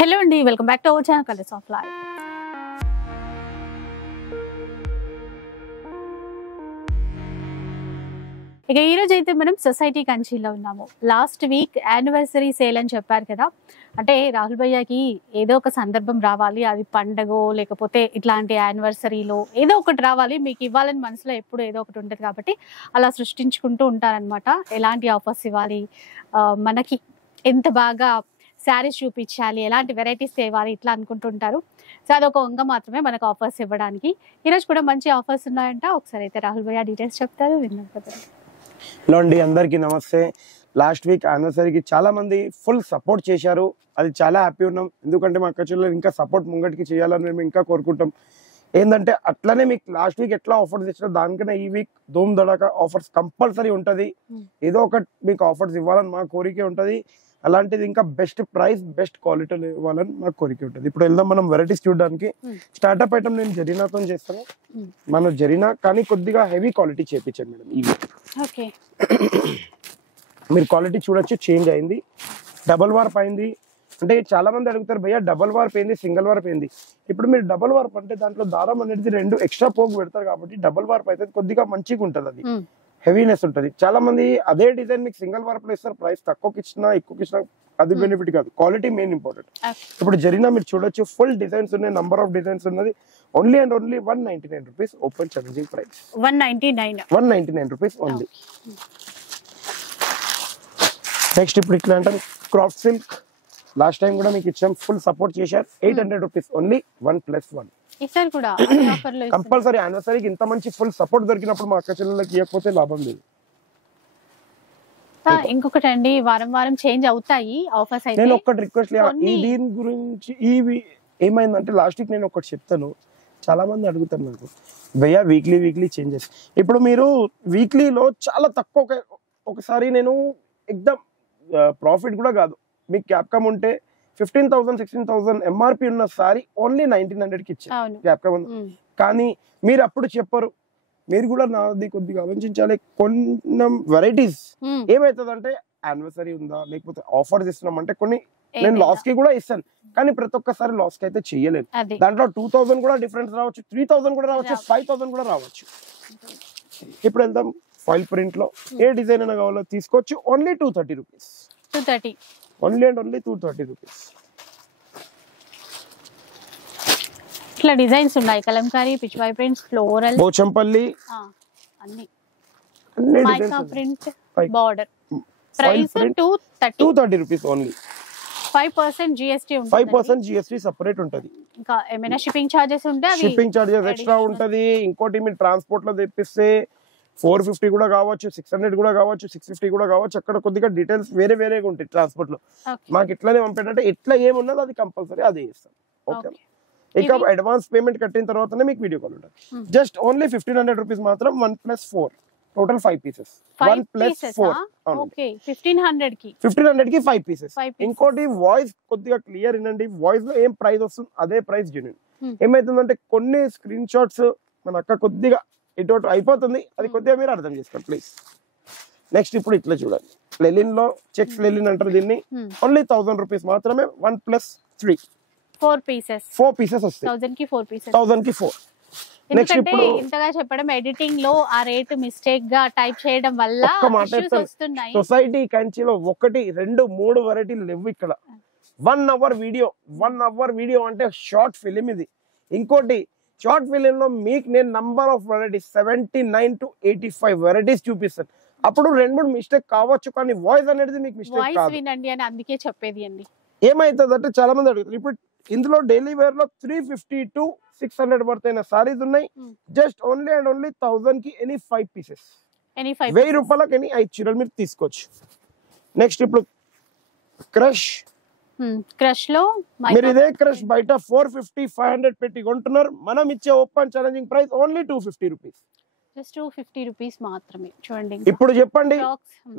Hello అండి, welcome back to our channel colours of life. ఇక ఈ రోజు అయితే మనం సొసైటీ కంచిలో ఉన్నాము. లాస్ట్ వీక్ యానివర్సరీ సేల్ అని చెప్పారు కదా. అంటే రాహుల్ భయ్యాకి ఏదో ఒక సందర్భం రావాలి, అది పండగో లేకపోతే ఇట్లాంటి యానివర్సరీలో ఏదో ఒకటి రావాలి, మీకు ఇవ్వాలని మనసులో ఎప్పుడు ఏదో ఒకటి ఉంటుంది కాబట్టి అలా సృష్టించుకుంటూ ఉంటారనమాట. ఎలాంటి ఆఫర్స్ ఇవ్వాలి, మనకి ఎంత బాగా శారీస్ చూపించాలి, ఎలాంటి వెరైటీస్ తేవాలి, ఇట్లా అనుకుంటుంటారు. సో అదొక వంగ మాత్రమే మనకు ఆఫర్స్ ఇవ్వడానికి. ఈరోజు కూడా మంచి ఆఫర్స్ ఉన్నాయంట. ఒకసారి అయితే రాహుల్ భయ్య డీటెయిల్స్ చెప్తారు, విన్నాం కదా. హలో అండి, అందరికీ నమస్తే. లాస్ట్ వీక్ యానివర్సరీకి చాలా మంది ఫుల్ సపోర్ట్ చేశారు, అది చాలా హ్యాపీ ఉన్నాం. ఎందుకంటే మా కచేరీలో ఇంకా సపోర్ట్ ముంగటికి చేయాలని మేము ఇంకా కోరుకుంటాం. ఏంటంటే అట్లనే మీకు లాస్ట్ వీక్ ఎట్లా ఆఫర్స్ ఇచ్చినా దానికన్నా ఈ వీక్ ధూమ్ ధడాకా ఆఫర్స్ కంపల్సరీ ఉంటుంది. ఏదో ఒకటి మీకు ఆఫర్స్ ఇవ్వాలని మా కోరిక ఉంటుంది. అలాంటిది ఇంకా బెస్ట్ ప్రైస్ బెస్ట్ క్వాలిటీలో ఇవ్వాలని మాకు కోరిక ఉంటుంది. ఇప్పుడు వెళ్దాం మనం వెరైటీస్ చూడడానికి. స్టార్ట్అప్ ఐటమ్ నేను జరీనాతో చేస్తాను. మనం జరీనా కానీ కొద్దిగా హెవీ క్వాలిటీ చేపించాను మేడం. ఇవి ఓకే, మీరు క్వాలిటీ చూడొచ్చు, చేంజ్ అయింది, డబల్ వార్ప్ అయింది. అంటే చాలా మంది అడుగుతారు భయ్యా డబల్ వార్ప్ ఏంది, సింగిల్ వార్ప్ ఏంది. ఇప్పుడు మీరు డబల్ వార్ప్ అంటే దాంట్లో దారం అనేది 2 ఎక్స్ట్రా పోగు పెడతారు కాబట్టి డబల్ వార్ప్ అయితే కొద్దిగా మంచిగా ఉంటుంది, అది హెవీనెస్ ఉంటుంది. చాలా మంది అదే డిజైన్ మీకు సింగిల్ వార్ప్ లో ఇస్తారు, ప్రైస్ తక్కువకి ఇచ్చినా ఎక్కువకి ఇచ్చినా అది బెనిఫిట్ కాదు, క్వాలిటీ మెయిన్ ఇంపార్టెంట్. ఇప్పుడు జరీనా మీరు చూడొచ్చు, ఫుల్ డిజైన్స్ ఉన్నాయి, నంబర్ ఆఫ్ డిజైన్స్ ఉన్నది. Only and only 199 rupees open challenging price. 199 rupees only. Next ఇప్పుడు ఇట్లా అంటే క్రాఫ్ట్ సిల్క్, లాస్ట్ టైం కూడా మీకు ఇచ్చాం, ఫుల్ సపోర్ట్ చేశారు. 800 రూపీస్ ఓన్లీ, 1+1 కంపల్సరీ. యానివర్సరీకి ఇంత మంచి ఫుల్ సపోర్ట్ దొరికినప్పుడు మా అక్క చెల్లెళ్ళకి ఇవ్వకపోతే లాభం లేదు. ఇంకొకటి అండి, వారం వారం చేంజ్ అవుతాయి ఆఫర్స్. అయితే నేను ఒక్కటి రిక్వెస్ట్ దీని గురించి ఇవి ఏమైందంటే లాస్ట్ వీక్ నేను ఒకటి చెప్తాను, చాలా మంది అడుగుతారు నాకు భయ్యా వీక్లీ చేంజెస్. ఇప్పుడు మీరు వీక్లీలో చాలా తక్కువ, ఒకసారి నేను ఎక్దమ్ ప్రాఫిట్ కూడా కాదు, మీకు క్యాప్కమ్ ఉంటే 15,000 16,000 ఎంఆర్పి ఉన్న సారీ ఓన్లీ 1900కి ఇచ్చాను క్యాప్కమ్. కానీ మీరు అప్పుడు చెప్పరు, మీరు కూడా నాది కొద్దిగా ఆలోచించాలి. కొన్ని వెరైటీస్ ఏమైతుందంటే యానివర్సరీ ఉందా లేకపోతే ఆఫర్స్ ఇస్తున్నాం అంటే కొన్ని నేను లాస్ కి కూడా ఇస్తాను, కానీ ప్రతి ఒక్కసారి లాస్ కి అయితే చెయ్యలేదు. దాంట్లో 2000 కూడా డిఫరెన్స్ రావచ్చు, 3000 కూడా రావచ్చు, 5000 కూడా రావచ్చు. ఇప్పుడు వెళ్దాం ఫాయిల్ ప్రింట్ లో ఏ డిజైన్ అయినా కావాలో తీసుకోవచ్చు. Only 230 rupees, 230 only and only 230 rupees. ఇట్లా డిజైన్స్ ఉన్నాయి, కలంకారీ, పిచ్వాయి ప్రింట్స్, ఫ్లోరల్, పోచంపల్లి, అన్ని mica print, border. Price 230 rupees only. 5% GST ఉంటుంది. 5% GST సెపరేట్ ఉంటది. ఇంకా ఏమైనా షిప్పింగ్ చార్జెస్ ఉంటే అవి షిప్పింగ్ చార్జెస్ ఎక్స్ట్రా ఉంటది. ఇంకోటి మీరు ట్రాన్స్పోర్ట్ లో తెప్పిస్తే 450 కూడా కావచ్చు, 600 కూడా కావచ్చు, 650 కూడా కావచ్చు. అక్కడ కొద్దిగా డీటెయిల్స్ వేరేగా ఉంటాయి ట్రాన్స్పోర్ట్ లో. మాకు ఇట్లానే పంపేటంటే ఎట్లా ఏమున్నదో అది కంపల్సరీ అదే ఇస్తాం. ఓకే, ఇక అడ్వాన్స్ పేమెంట్ కట్టిన తర్వాతనే మీకు వీడియో కాల్ ఉంటుంది. జస్ట్ ఓన్లీ 1500 రూపీస్ మాత్రం, 1+4 టోటల్ 5 పీసెస్. 1+4 1500 కి 5 పీసెస్. ఇంకోటి వాయిస్ కొద్దిగా క్లియర్ వినండి, వాయిస్ లో ఏం ప్రైస్ వస్తుంది అదే ప్రైస్ జెన్యూన్. ఏమైతుందంటే కొన్ని స్క్రీన్ షాట్స్ మన అక్క కొద్దిగా ఇటు అయిపోతుంది, అది కొద్దిగా మీరు అర్థం చేసుకోండి ప్లీజ్. నెక్స్ట్ ఇప్పుడు ఇట్లా చూడండి, లెలిన్ లో చెక్స్ లెలిన్ అంటారు దీన్ని. ఓన్లీ 1000 రూపీస్ మాత్రమే, 1+3 4 పీసెస్ వస్తాయి. 1000 కి 4. నెక్స్ట్ ఇప్పుడు ఇంతగా చెప్పడం ఎడిటింగ్ లో ఆ రేట్ మిస్టేక్ గా టైప్ చేయడం వల్ల ఇష్యూస్ వస్తున్నాయి. సొసైటీ కంచిలో 1 2 3 వెరైటీలు లేవు ఇక్కడ. 1 అవర్ వీడియో అంటే షార్ట్ ఫిలిం ఇది. ఇంకోటి షార్ట్ ఫిలిం లో మీకు నేను number of varieties 79 to 85 varieties చూపిస్తాను. అప్పుడు 2-3 మిస్టేక్ కావచ్చు, కానీ వాయిస్ అనేది మీకు మిస్టేక్ కాదు. వినండి అని అందుకే చెప్పేది అండి. ఏమైతుంది అంటే చాలా మంది అడుగుతారు. ఇప్పుడు ఇందులో డైలీ వేర్ లో 350 to 600 వర్తైన సారీస్ ఉన్నాయి. జస్ట్ ఓన్లీ అండ్ ఓన్లీ 1000 కి ఎనీ 5 పీసెస్, 1000 రూపాయలకి ఎనీ 5 చీరలు మీరు తీసుకోవచ్చు. నెక్స్ట్ ఇప్పుడు క్రష్ లో మీరు ఇదే క్రష్ బయట 450 500 పెట్టి కొంటున్నారు, మనం ఇచ్చే open challenging price only 250 rupees. Just 250 rupees మాత్రమే. చూడండి ఇప్పుడు చెప్పండి,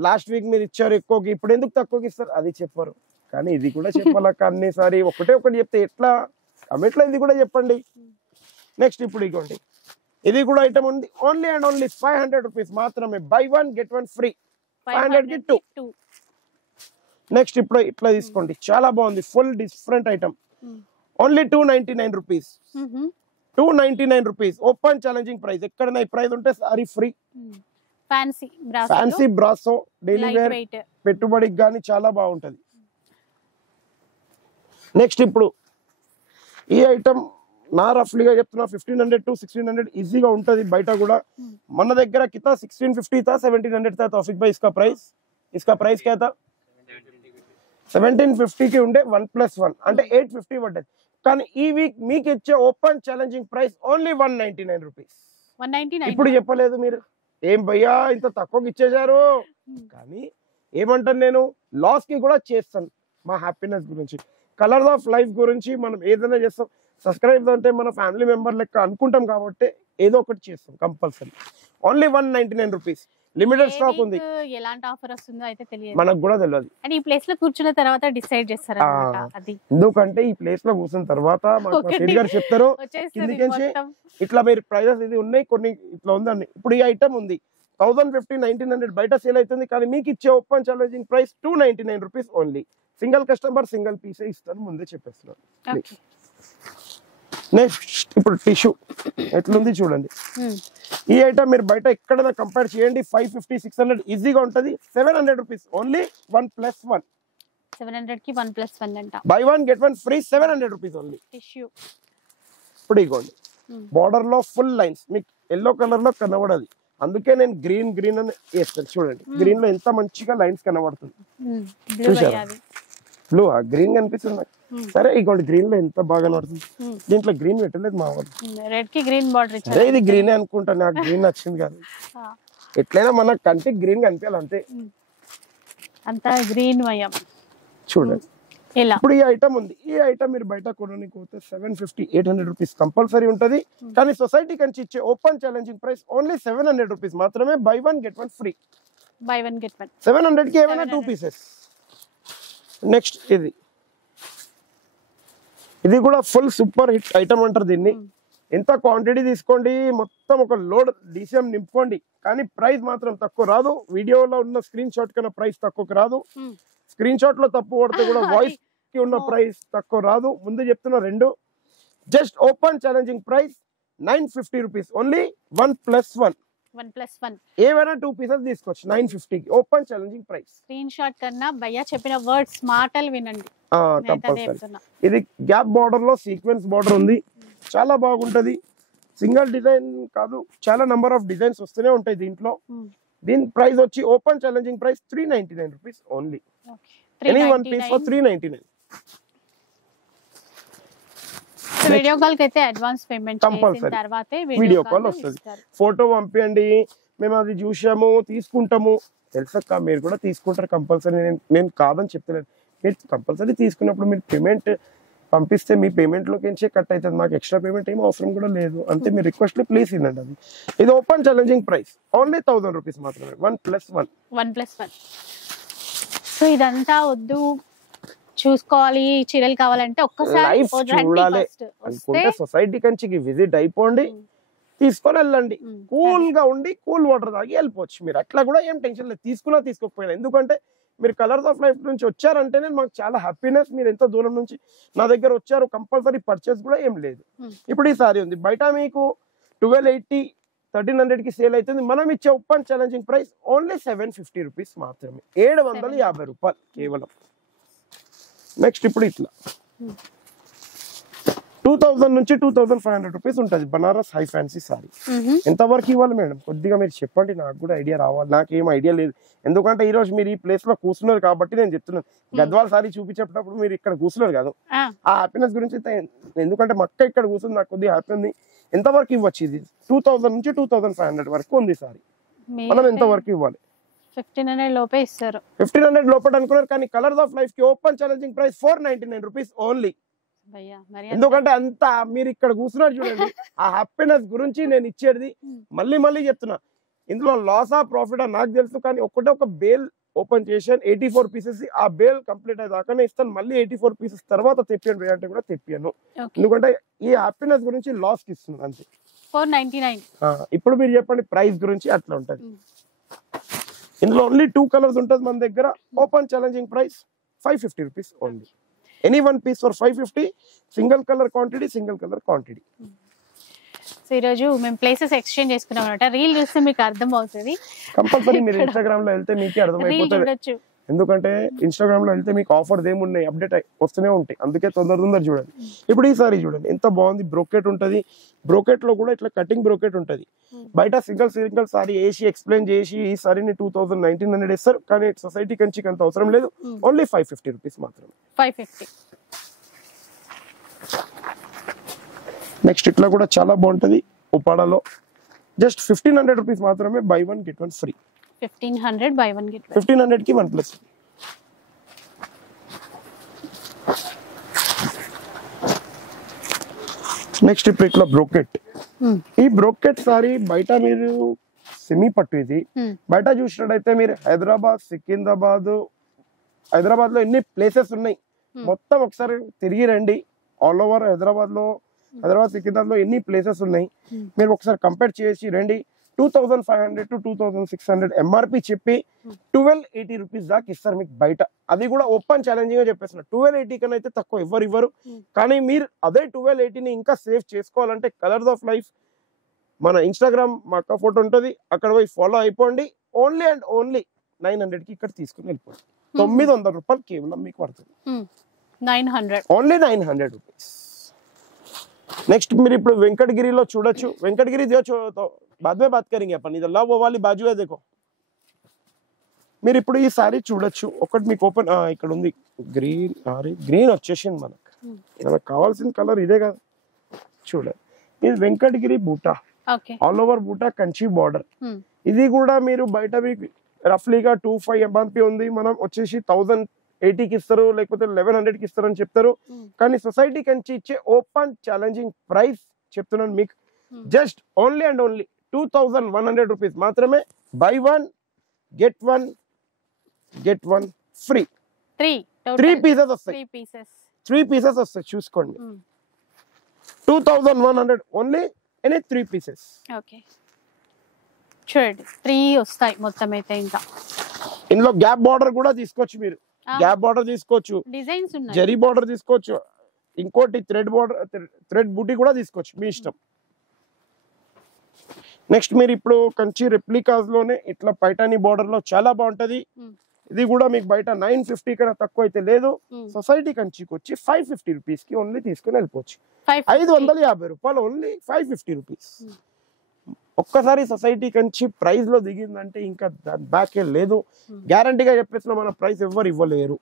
లాస్ట్ వీక్ మీరు ఇచ్చారు ఎక్కువకి, ఇప్పుడు ఎందుకు తక్కువకి ఇస్తారు అది చెప్పరు, కానీ ఇది కూడా చెప్పాలక్క. అన్నిసారి ఒకటి చెప్తే ఎట్లా, కమెంట్లో ఇది కూడా చెప్పండి. నెక్స్ట్ ఇప్పుడు ఇగోండి, ఇది కూడా ఐటమ్ ఉంది. ఓన్లీ అండ్ ఓన్లీ 500 రూపీస్ మాత్రమే. Buy 1 get 1 free. 500 కి 2. నెక్స్ట్ ఇప్పుడు ఇట్లా తీసుకోండి, చాలా బాగుంది, full different item. Only 299 rupees. 299 rupees open challenging price. ఎక్కడైనా ఈ ప్రైస్ ఉంటే sari free. Fancy brasso daily wear పెట్టుబడికి కానీ చాలా బాగుంటది. నెక్స్ట్ ఇప్పుడు ఈ ఐటమ్ నా రఫ్లీగా చెప్తున్నా 1500 to 1600 ఈజీగా ఉంటది బయట కూడా. మన దగ్గర కితా 1650 था 1700 था तौफीक भाई. इसका प्राइस क्या था? 1750 కి ఉండే 1+1 అంటే 850 పడ్డది. కానీ ఈ వీక్ మీకు ఇచ్చే open challenging price only 199 rupees. ఇప్పుడు చెప్పలేదు మీరు, ఏం భయ్యా ఇంత తక్కువకి ఇచ్చేశారు. కానీ ఏమంటాను నేను, లాస్ కి కూడా చేస్తాను మా హ్యాపీనెస్ గురించి, కలర్స్ ఆఫ్ లైఫ్ గురించి. మనం ఏదైనా చేస్తాం, సబ్స్క్రైబ్ అంటే మన ఫ్యామిలీ మెంబర్ లెక్క అనుకుంటాం కాబట్టి ఏదో ఒకటి చేస్తాం compulsory. Only 199 rupees. Limited stock ఉంది. ఎలాంటి ఆఫర్ వస్తుందో అయితే తెలియదు, మనకు కూడా తెలియదు. అండ్ ఈ ప్లేస్ లో కూర్చున్న తర్వాత డిసైడ్ చేస్తారు అది. ఎందుకంటే ఈ ప్లేస్ లో కూర్చున్న తర్వాత గారు చెప్తారు కిందికి ఇట్లా మీరు ప్రైజెస్ ఇది ఉన్నాయి, కొన్ని ఇట్లా ఉందండి. ఇప్పుడు ఈ ఐటమ్ ఉంది 1050 1900 బయట సేల్ అవుతుంది, కానీ మీకు ఇచ్చే open challenging price 299 rupees only. Single customer single పీసే ఇస్తాను, ముందే చెప్పేస్తున్నాను. నెక్స్ట్ ఇప్పుడు టిష్యూ ఎట్లుంది చూడండి. ఈ ఐటమ్ మీరు బయట ఎక్కడైనా కంపేర్ చేయండి, 550 600 ఈజీగా ఉంటది. 700 రూపీస్ ఓన్లీ 1+1. 700 కి 1+1 అంట. By 1 get 1 free. 700 rupees only. Tissue ఇప్పుడు ఇగోండి, బార్డర్ లో ఫుల్ లైన్స్ మీకు ఎల్లో కలర్ లో కనబడదు, అందుకే నేను గ్రీన్ అని వేస్తాను. చూడండి గ్రీన్ లో ఎంత మంచిగా లైన్స్ కనబడుతుంది. చూసారా బ్లూ గ్రీన్ కనిపిస్తుంది. సరే ఇగోండి గ్రీన్ లో ఎంత బాగా కనబడుతుంది. దీంట్లో గ్రీన్ పెట్టలేదు మా వాళ్ళు, రెడ్ కి గ్రీన్ బార్డర్ ఇచ్చారు. అదే ఇది గ్రీన్ అనుకుంటా, నాకు గ్రీన్ నచ్చింది కాదు. ఎట్లయినా మన కంటికి గ్రీన్ కనిపించాలి అంతే, అంతా గ్రీన్ మయం. చూడండి ఇప్పుడు ఈ ఐటమ్ ఉంది. ఈ ఐటమ్ మీరు బయట కొనడానికి పోతే 750 800 రూపీస్ కంపల్సరీ ఉంటది. కానీ సొసైటీ కంచి ఇచ్చే open challenging price only 700 rupees మాత్రమే. Buy 1 get 1 free. 700 కి ఏమైనా 2 పీసెస్. నెక్స్ట్ ఇది కూడా ఫుల్ సూపర్ హిట్ ఐటమ్ అంటారు దీన్ని. ఎంత క్వాంటిటీ తీసుకోండి, మొత్తం ఒక లోడ్ DCM నింపుకోండి, కానీ ప్రైస్ మాత్రం తక్కువ రాదు. వీడియోలో ఉన్న స్క్రీన్ షాట్ కన్నా ప్రైస్ తక్కువకి రాదు. స్క్రీన్ షాట్ లో తప్పు పడితే కూడా వాయిస్ కి ఉన్న ప్రైస్ తక్కువ రాదు. ముందు చెప్తున్న రెండు. Just open challenging price 950 rupees only. 1+1 ఏవైనా 2 పీసెస్ తీసుకోవచ్చు 950 కి. Open challenging price. Screen shot కన్నా భయ్యా చెప్పిన వర్డ్స్ మాటలు వినండి. ఇది గ్యాప్ బార్డర్ లో సీక్వెన్స్ బార్డర్ ఉంది, చాలా బాగుంటది. సింగిల్ డిజైన్ కాదు, చాలా నంబర్ ఆఫ్ డిజైన్స్ వస్తూనే ఉంటాయి దీంట్లో. దీని ప్రైస్ వచ్చి open challenging price 399 rupees only. Any one piece for 399. Video call కి అయితే అడ్వాన్స్ పేమెంట్ చేసిన తర్వాతే వీడియో కాల్ వస్తుంది. ఫోటో పంపించండి, మేము అది చూసాము తీసుకుంటాము. తెలుసక్క మీరు కూడా తీసుకుంటారు కంపల్సరీ, నేను కాదని చెప్తలేను. మీరు కంపల్సరీ తీసుకున్నప్పుడు మీరు పేమెంట్ పంపిస్తే మీ పేమెంట్ లోకి కట్ అవుతుంది. మాకు ఎక్స్ట్రా పేమెంట్ ఏం అవసరం కూడా లేదు, అంతే. మీరు రిక్వెస్ట్ ప్లీజ్ ఇవ్వండి. అది ఇది open challenging price only 1000 rupees మాత్రమే. 1+1. సో ఇదంతా వద్దు, చూసుకోవాలి, చీరలు కావాలంటే ఒక్కసారి చూడాలి అనుకుంటే సొసైటీ కంచికి విజిట్ అయిపోండి, తీసుకొని వెళ్ళండి. కూల్ గా ఉండి కూల్ వాటర్ తాగి వెళ్ళిపోవచ్చు మీరు. అట్లా కూడా ఏం టెన్షన్ లేదు, తీసుకున్నా తీసుకోకపోయినా. ఎందుకంటే మీరు కలర్స్ ఆఫ్ లైఫ్ నుంచి వచ్చారంటేనే మాకు చాలా హ్యాపీనెస్. మీరు ఎంతో దూరం నుంచి నా దగ్గర వచ్చారు, కంపల్సరీ పర్చేస్ కూడా ఏం లేదు. ఇప్పుడు ఈ సారీ ఉంది బయట మీకు 1280 1300 కి సేల్ అవుతుంది. మనం ఇచ్చే open challenging price only 750 rupees మాత్రమే. 750 రూపాయలు కేవలం. నెక్స్ట్ ఇప్పుడు ఇట్లా 2000 నుంచి 2500 రూపీస్ ఉంటుంది బనారస్ హై ఫ్యాన్సీ సారీ. ఎంతవరకు ఇవ్వాలి మేడం? కొద్దిగా మీరు చెప్పండి, నాకు కూడా ఐడియా రావాలి. నాకు ఏం ఐడియా లేదు, ఎందుకంటే ఈ రోజు మీరు ఈ ప్లేస్ లో కూర్చున్నారు కాబట్టి నేను చెప్తున్నాను. గద్వాల్ సారీ చూపించేటప్పుడు మీరు ఇక్కడ కూర్చున్నారు కదా, ఆ హ్యాపీనెస్ గురించి. ఎందుకంటే మక్క ఇక్కడ కూర్చుంది, నాకు కొద్దిగా హ్యాపీ ఉంది. ఎంతవరకు ఇవ్వచ్చు? ఇది 2000 నుంచి 2500 వరకు ఉంది సారీ. మనం ఎంతవరకు ఇవ్వాలి? 1500 లోపే ఇస్తారు. 1500 లోపల అనుకున్నారు, కానీ కలర్స్ ఆఫ్ లైఫ్ కి open challenging price 499 rupees only. ఎందుకంటే అంత మీరు ఇక్కడ కూర్చున్నారు చూడండి, ఆ హ్యాపీనెస్ గురించి నేను ఇచ్చేది. మళ్ళీ చెప్తున్నా, ఇందులో లాస్ ఆ ప్రాఫిట్ నాకు తెలుసు, కానీ ఒక బేల్ ఓపెన్ చేసాను 84 పీసెస్. ఆ బేల్ కంప్లీట్ అయ్యేదాకానే ఇస్తాను. మళ్ళీ 84 పీసెస్ తర్వాత తెప్పియండి అంటే కూడా తెప్పాను. ఎందుకంటే ఈ హ్యాపీనెస్ గురించి లాస్ కి ఇస్తున్నాను అంతే. 499. ఇప్పుడు మీరు చెప్పండి ప్రైస్ గురించి. అట్లా ఉంటది. ఇందులో ఓన్లీ 2 కలర్స్ ఉంటుంది మన దగ్గర. Open challenging price 550 rupees only. Any one piece for 550, single color quantity. So ఈ రోజు మేము ప్లేసెస్ ఎక్స్చేంజ్ చేసుకున్నాం అనమాట. రీల్ చూస్తే మీకు అర్థం అవుతుంది, కంపల్సరీ మీరు ఇన్స్టాగ్రామ్ లో వెళ్తే మీకే రీల్ అర్థమైపోతుంది. చూడొచ్చు. ఎందుకంటే ఇన్స్టాగ్రామ్ లో వెళ్తే మీకు ఆఫర్స్ ఏమున్నాయి అప్డేట్ వస్తూనే ఉంటాయి, అందుకే తొందర చూడండి. ఇప్పుడు ఈ సారీ చూడండి ఎంత బాగుంది, బ్రోకెట్ ఉంటది. బ్రోకెట్ లో కూడా ఇట్లా కటింగ్ బ్రోకెట్ ఉంటది. బయట సింగిల్ సారీ వేసి ఎక్స్ప్లెయిన్ చేసి ఈ సారీని 1900 ఇస్తారు, కానీ సొసైటీ కంచి అంత అవసరం లేదు. ఓన్లీ 550 రూపీస్ మాత్రమే. 550. నెక్స్ట్ ఇట్లా కూడా చాలా బాగుంటది ఉపాడలో, జస్ట్ 1500 రూపీస్ మాత్రమే. Buy 1 get 1 free. 1500 by 1 get 1. 1500 కి 1 ప్లస్. నెక్స్ట్ ఇప్పుడు ఇట్లా బ్రోకెట్. ఈ బ్రోకెట్ సారీ బయట మీరు సెమీ పట్టు ఇది. బయట చూసినట్టయితే మీరు హైదరాబాద్ లో ఎన్ని ప్లేసెస్ ఉన్నాయి మొత్తం ఒకసారి తిరిగి రండి. ఆల్ ఓవర్ హైదరాబాద్ సికింద్రాబాద్ లో ఎన్ని ప్లేసెస్ ఉన్నాయి మీరు ఒకసారి కంపేర్ చేసి రండి. 2500 to 2600 ఎంఆర్పి చెప్పి 1280 రూపీస్ దాకా ఇస్తారు మీకు బయట. అది కూడా ఓపెన్ ఛాలెంజింగ్ గా చెప్పేస్తున్నా. 1280 కన్నా అయితే తక్కువ ఎవరు ఇవ్వరు. కానీ మీరు అదే 1280ని ఇంకా సేవ్ చేసుకోవాలంటే కలర్స్ ఆఫ్ లైఫ్ మన ఇన్స్టాగ్రామ్ మా అక్క ఫోటో ఉంటుంది, అక్కడ పోయి ఫాలో అయిపోండి. ఓన్లీ అండ్ ఓన్లీ 900 కి ఇక్కడ తీసుకుని వెళ్ళిపోండి. 900 రూపాయలు కేవలం మీకు పడుతుంది. 900 ఓన్లీ 900 రూపీస్. नेक्स्ट మీరు ఇప్పుడు వెంకటగిరిలో చూడొచ్చు. వెంకటగిరి बाद में बात करेंगे अपन, इधर लव वाली बाजू है देखो. మీరు ఇప్పుడు ఈ సారీ చూడొచ్చు. ఒకటి మీకు ఓపెన్ ఇక్కడ ఉంది గ్రీన్ వచ్చేసింది. మనకు కావాల్సిన కలర్ ఇదే కదా. చూడండి ఇది వెంకటగిరి బూటా, ఆల్ ఓవర్ బూటా కంచి బార్డర్. ఇది కూడా మీరు బయట మీకు రఫ్లీగా 25 ఎంఆర్పి ఉంది. మనం వచ్చేసి 1080 కి ఇస్తారు, లేకపోతే 1100 కి ఇస్తారు అని చెప్తారు. కానీ సొసైటీ కంచి ఇచ్చే ఓపెన్ ఛాలెంజింగ్ ప్రైస్ చెప్తున్నాను మీకు. Just only and only 2100 rupees మాత్రమే. Buy 1 get 1 free. 3 పీసెస్ వస్తాయి. 3 పీసెస్ వస్తాయి చూసుకోండి. 2100 ఓన్లీ ఎనీ 3 పీసెస్. ఓకే చూడండి 3 వస్తాయి మొత్తం అయితే. ఇంకా ఇందులో గ్యాప్ బార్డర్ కూడా తీసుకోవచ్చు. మీరు గ్యాప్ బార్డర్ తీసుకోవచ్చు, డిజైన్స్ ఉన్నాయి, జరీ బార్డర్ తీసుకోవచ్చు, ఇంకోటి థ్రెడ్ బూటీ కూడా తీసుకోవచ్చు, మీ ఇష్టం. నెక్స్ట్ మీరు ఇప్పుడు కంచి రెప్లికాస్ లోనే ఇట్లా పైటాని బార్డర్ లో చాలా బాగుంటది. ఇది కూడా మీకు బయట 950 కన్నా తక్కువ అయితే లేదు. సొసైటీ కంచికి వచ్చి 550 రూపీస్ కి ఓన్లీ తీసుకుని వెళ్ళిపోవచ్చు. 550 రూపాయలు ఓన్లీ 550 రూపీస్. ఒక్కసారి సొసైటీ కంచి ప్రైస్ లో దిగిందంటే ఇంకా దాని బ్యాకే లేదు. గ్యారంటీగా చెప్పేసిన మన ప్రైస్ ఎవ్వరు ఇవ్వలేరు.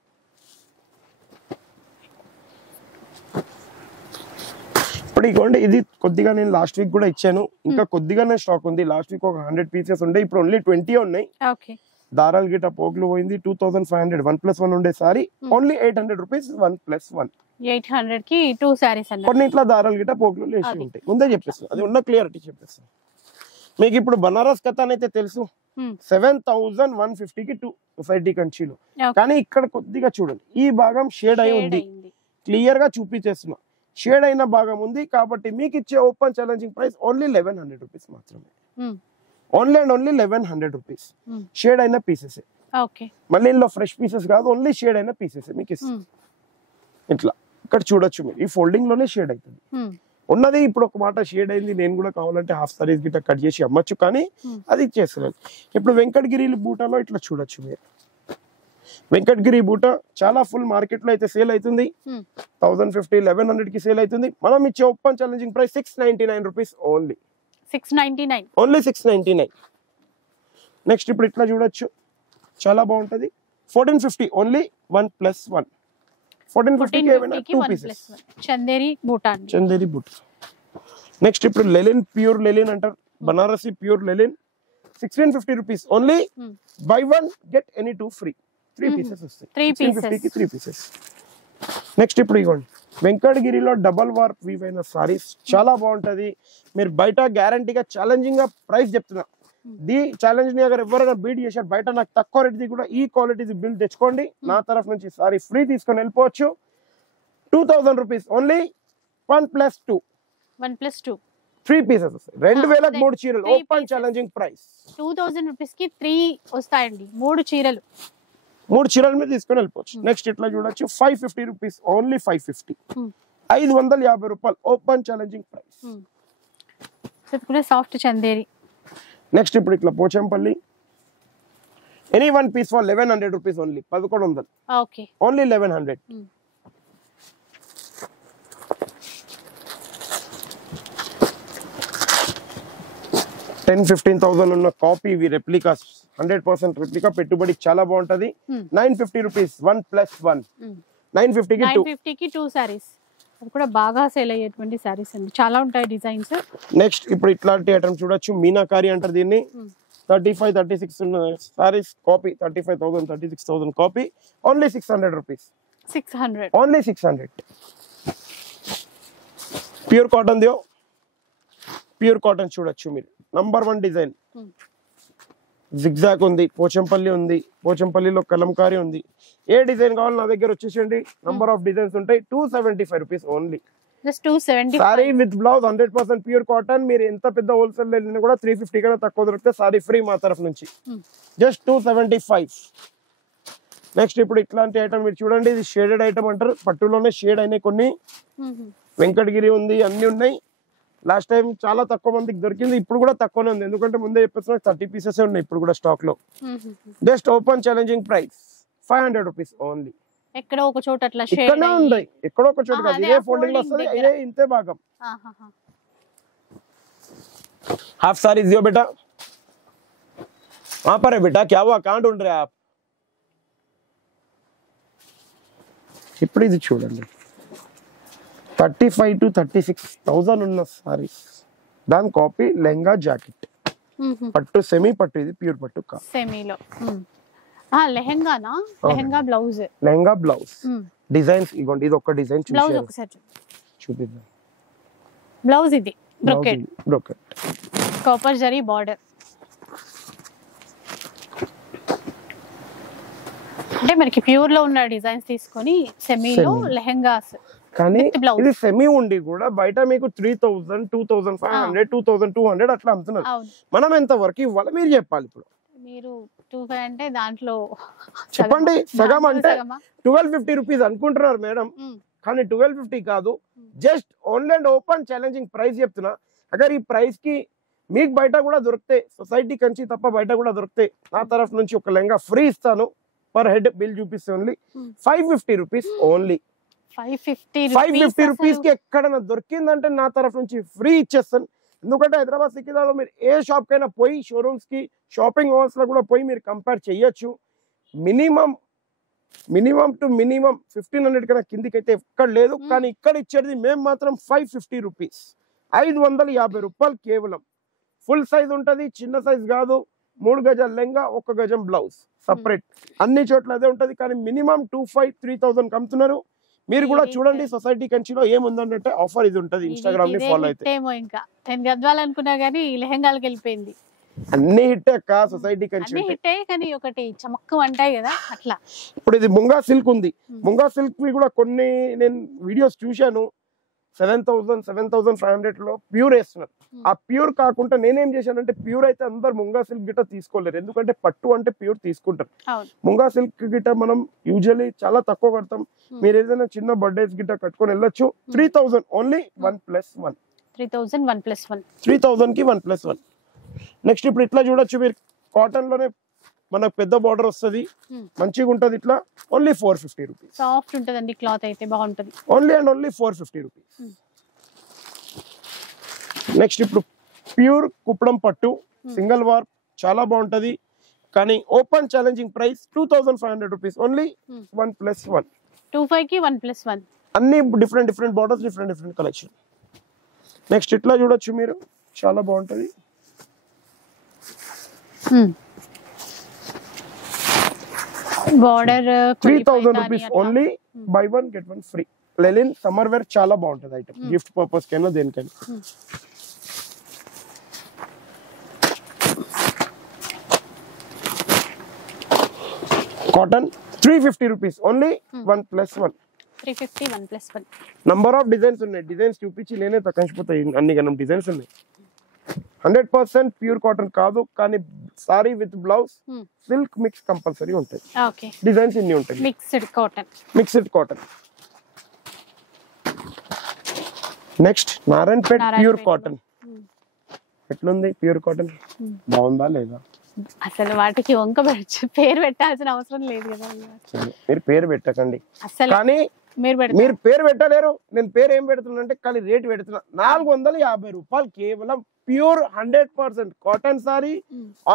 ఇప్పుడు ఇవ్వండి, ఇది కొద్దిగా నేను లాస్ట్ వీక్ కూడా ఇచ్చాను, ఇంకా కొద్దిగానే స్టాక్ ఉంది. లాస్ట్ వీక్ ఒక 100 పీసెస్ ఉండే, ఇప్పుడు ఓన్లీ 20 ఉన్నాయి. దారాలు గిట్ట పోగులు పోయింది. 2500 1+1 ఉండే సారీ ఓన్లీ 800 రూపీస్ 1+1. 800 కి 2 సారీస్ అన్న. కొన్ని ఇట్లా దారాలు గిట్ట పోగులు లేచి ఉంటాయి. ముందే చెప్పేస్తాను, అది ఉన్న క్లియరిటీ చెప్పేస్తాను మీకు. ఇప్పుడు బనారస్ కథ అయితే తెలుసు, 7150 కి 2 సొసైటీ కంచిలో. కానీ ఇక్కడ కొద్దిగా చూడండి, ఈ భాగం షేడ్ అయి ఉంది. క్లియర్ గా చూపించేస్తున్నా, షేడ్ అయిన భాగం ఉంది. కాబట్టి మీకు ఇచ్చే open challenging price only 1100 rupees మాత్రమే. Only and only 1100 rupees. Shade అయిన పీసెస్, మళ్ళీ ఇందులో ఫ్రెష్ పీసెస్ కాదు, ఓన్లీ షేడ్ అయిన పీసెస్ మీకు ఇస్తాం. ఇట్లా ఇక్కడ చూడొచ్చు మీరు, ఈ ఫోల్డింగ్ లోనే షేడ్ అవుతుంది ఉన్నది. ఇప్పుడు ఒక మాట షేడ్ అయింది, నేను కూడా కావాలంటే హాఫ్ సారీస్ గిట్ట కట్ చేసి అమ్మచ్చు, కానీ అది చేస్తలేదు. ఇప్పుడు వెంకటగిరి బూటాలో ఇట్లా చూడొచ్చు మీరు. వెంకటగిరి బూట చాలా ఫుల్ మార్కెట్ లో అయితే సేల్ అవుతుంది. 1050 1100 కి సేల్ అవుతుంది. మనం ఇచ్చే open challenging price 699 rupees only. 699 only 699. Next ఇప్పుడు ఇట్లా చూడొచ్చు, చాలా బాగుంటది. 1450 ఓన్లీ 1+1. 1450 కి ఏమైనా 2 పీసెస్. చందేరి బూటా. నెక్స్ట్ ఇప్పుడు లెలిన్, ప్యూర్ లెలిన్ అంటారు, Banarasi pure లెలిన్. 1650 rupees only. Buy 1 get any 2 free. 3 pieces వస్తాయి. 1650 కి 3 పీసెస్. నెక్స్ట్ ఇప్పుడు ఇవ్వండి, వెంకటగిరిలో డబల్ వార్ప్ వీవ్ అయిన సారీస్ చాలా బాగుంటది. మీరు బయట గ్యారంటీగా ఛాలెంజింగ్ గా ప్రైస్ చెప్తున్నా. ది ఛాలెంజ్ ని అगर ఎవరైనా బీట్ చేశారు బయట నాకు తక్కువ రేట్ కూడా ఈ క్వాలిటీ బిల్ తెచ్చుకోండి, నా తరఫు నుంచి సారీ ఫ్రీ తీసుకొని వెళ్ళిపోవచ్చు. 2000 రూపీస్ ఓన్లీ. 1+2 3 పీసెస్ వస్తాయి. 2000కి 3 చీరలు. ఓపెన్ ఛాలెంజింగ్ ప్రైస్ 2000 రూపీస్ కి 3 వస్తాయండి, 3 చీరలు. 3 చీరల మీద తీసుకొని వెళ్ళిపోవచ్చు. నెక్స్ట్ ఇట్లా చూడొచ్చు 550 రూపీస్, ఓన్లీ 550, 550 రూపాయలు, open challenging price. Soft Chanderi. Next ఇప్పుడు ఇట్లా Pochampally, any one piece for 1100 rupees only, 1100, okay, only 1100. 10,000-15,000 ఉన్న కాపీ, ఇవి రెప్లికా, 100% రెప్లికా, పెట్టుబడి చాలా బాగుంటది. 950 రూపీస్, 1+1, 950 కి 2 సారీస్. అది కూడా బాగా సేల్ అయ్యేటువంటి సారీస్ అండి, చాలా ఉంటాయి డిజైన్స్. నెక్స్ట్ ఇప్పుడు ఇట్లాంటి ఐటమ్ చూడొచ్చు, మీనాకారి అంటారు దీన్ని. 35-36 ఉన్న సారీస్ కాపీ, 35,000 36,000 కాపీ, only 600 rupees, 600, only 600. Pure cotton దియో, ప్యూర్ కాటన్ చూడొచ్చు మీరు. నంబర్ 1 డిజైన్, జిగ్జాగ్ ఉంది, పోచంపల్లి ఉంది, పోచంపల్లిలో కలంకారీ ఉంది. ఏ డిజైన్ కావాలి నా దగ్గర వచ్చేసండి, నంబర్ ఆఫ్ డిజైన్స్ ఉంటాయి. 275 rupees only, just 270. Sorry with blouse, 100% pure cotton. మీరు ఎంత పెద్ద హోల్సేల్ వెళ్ళినా కూడా 350 కన్నా తక్కువ దొరికితే సారీ ఫ్రీ మా తరఫు నుంచి, జస్ట్ 275. నెక్స్ట్ ఇప్పుడు ఇట్లాంటి ఐటమ్ మీరు చూడండి, ఇది షేడెడ్ ఐటమ్ అంటారు, పట్టులోనే షేడ్ అయినాయి కొన్ని. వెంకటగిరి ఉంది, అన్ని ఉన్నాయి. లాస్ట్ టైం చాలా తక్కువ మందికి దొరికింది, ఇప్పుడు కూడా తక్కువనే ఉంది, ఎందుకంటే ముందే చెప్పేస్తున్నా 30 పీసెస్ ఉన్నాయి ఇప్పుడు కూడా స్టాక్ లో. Just open challenging price 500 rupees only. ఎక్కడో ఒక చోట అట్లా ఇక్కడనే ఉంది, ఎక్కడో ఒక చోట కాదు, ఇదే ఫోల్డింగ్ లో వస్తుంది, ఇదే ఇంతే భాగం. हाफ सारी दियो बेटा, वहां पर है बेटा, क्या हुआ, कहाँ ढूंढ रहे आप? ఇప్పుడు ఇది చూడండి, 35 to 36,000 ఉన్న సారీస్, దాని కాపీ లెహంగా జాకెట్, పట్టు సెమీ పట్టు, ఇది ప్యూర్ పట్టు కాదు, సెమీలో. లెహంగానా? Lehenga blouse, lehenga blouse designs ఇగోండి, ఇది ఒక డిజైన్ బ్లౌజ్ ఒకసారి చూపిద్దాం. బ్లౌజ్ ఇది brocade, brocade copper zari border. అంటే మనకి ప్యూర్ లో ఉన్న డిజైన్స్ తీసుకొని సెమీలో లెహంగాస్, కానీ ఇది సెమీ ఉండి కూడా బయట మీకు 3,000, 2,500, 2,200 అట్లా అమ్ముతున్నారు. మనం ఎంత వరకు ఇవ్వాలి మీరు చెప్పాలి. ఇప్పుడు మీరు 25 అంటే దాంట్లో చెప్పండి, సగం అంటే 1250 రూపీస్ అనుకుంటున్నారు మేడం, కానీ 1250 కాదు, just only and open challenging price చెప్తున్నా. అగర్ ఈ ప్రైస్ కి మీకు బయట కూడా దొరికితే, సొసైటీ కంచి తప్ప బయట కూడా దొరికితే, నా తరఫు నుంచి ఒక లెహంగా ఫ్రీ ఇస్తాను. పర్ హెడ్ బిల్ చూపిస్తే ఓన్లీ 550 రూపీస్, ఓన్లీ 550 రూపీస్ కి ఎక్కడైనా దొరికిందంటే నా తరఫు నుంచి ఫ్రీ ఇచ్చేస్తాను. ఎందుకంటే హైదరాబాద్ సికింద్రాబాద్ మీరు ఏ షాప్ కైనా పోయి, షోరూమ్స్ కి, షాపింగ్ మాల్స్ లో కూడా పోయి మీరు కంపేర్ చేయొచ్చు. మినిమం టు మినిమం 1500 కన్నా కిందికి అయితే ఎక్కడ లేదు, కానీ ఇక్కడ ఇచ్చేది మేము మాత్రం 550 రూపీస్, 550 రూపాయలు కేవలం. ఫుల్ సైజ్ ఉంటది, చిన్న సైజ్ కాదు. 3 గజాల లెహంగా, 1 గజం బ్లౌజ్ సపరేట్, అన్ని చోట్ల అదే ఉంటది. కానీ మినిమం 2,500-3,000 కమ్ముతున్నారు. మీరు కూడా చూడండి సొసైటీ కంచిలో ఏముందంటే ఆఫర్ ఇది ఉంటది. ఇన్స్టాగ్రామ్ ని ఫాలో అయితే ఇంకా 10 గద్వాలు అనుకున్నా గానీ లెహంగాలకు వెళ్ళిపోయింది. అన్ని హిట్ అక్క, సొసైటీ కంచి హిట్టే, కానీ ఒకటి చమక్కు అంటాయి కదా అట్లా. ఇప్పుడు ఇది ముంగా సిల్క్ ఉంది, ముంగా సిల్క్ కూడా కొన్ని నేను వీడియోస్ చూశాను, 7,000-7,500 లో ప్యూర్ వేస్తున్నారు. ఆ ప్యూర్ కాకుండా నేనేం చేశానంటే, ప్యూర్ అయితే అందరు ముంగా సిల్క్ గిట్ట తీసుకోలేరు, ఎందుకంటే పట్టు అంటే ప్యూర్ తీసుకుంటారు. ముంగా సిల్క్ గిట్ట మనం యూజువల్లీ చాలా తక్కువ కడతాం. మీరు ఏదైనా చిన్న బర్త్డేస్ గిట్ట కట్టుకొని వెళ్ళొచ్చు. 3,000 ఓన్లీ, 1+1, 3,000 కి 1+1. నెక్స్ట్ ఇప్పుడు ఇట్లా చూడొచ్చు మీరు, కాటన్ లోనే మనకు పెద్ద బార్డర్ వస్తుంది, మంచిగా ఉంటది. ఇట్లా ఓన్లీ 450 రూపీస్, సాఫ్ట్ ఉంటదండి, క్లాత్ అయితే బాగుంటది. Only and only 450 rupees. Next ఇప్పుడు ప్యూర్ కుప్పడం పట్టు, సింగిల్ వార్, చాలా బాగుంటది. కానీ open challenging price 2,500 rupees, only 1+1, 25 కి 1+1. అన్ని different borders, different collection. Next ఇట్లా చూడొచ్చు మీరు, చాలా బాగుంటది. Border 3,000 rupees only, buy 1 get 1 free. Linen summer wear చాలా బాగుంటది ఐటమ్, గిఫ్ట్ పర్పస్ కైనా దేనికైనా. Cotton 350 rupees only, 1+1, 350, 1+1. Number of designs ఉన్నాయి, డిజైన్స్ చూపించి నేనే తగ్గించిపోతాయి, అన్ని గణం డిజైన్స్ ఉన్నాయి. 100% ప్యూర్ కాటన్ కాదు, కానీ sorry with blouse silk mix compulsory ఉంటాయి. ఓకే, డిజైన్స్ ఇన్ని ఉంటాయి. Mixed cotton. Mixed cotton. Next Narayanpet pure cotton. ఎట్లుంది ప్యూర్ కాటన్? బాగుందా లేదా? అసలు వాటికి వంక పేరు పెట్టాల్సిన అవసరం లేదు కదా. మీరు పేరు పెట్టకండి అసలు, కానీ మీరు పేరు పెట్టలేరు. నేను పేరు ఏం పెడుతున్నా అంటే కానీ రేట్ పెడుతున్నా. 450 రూపాయలు కేవలం ప్యూర్ 100% కాటన్ సారీ.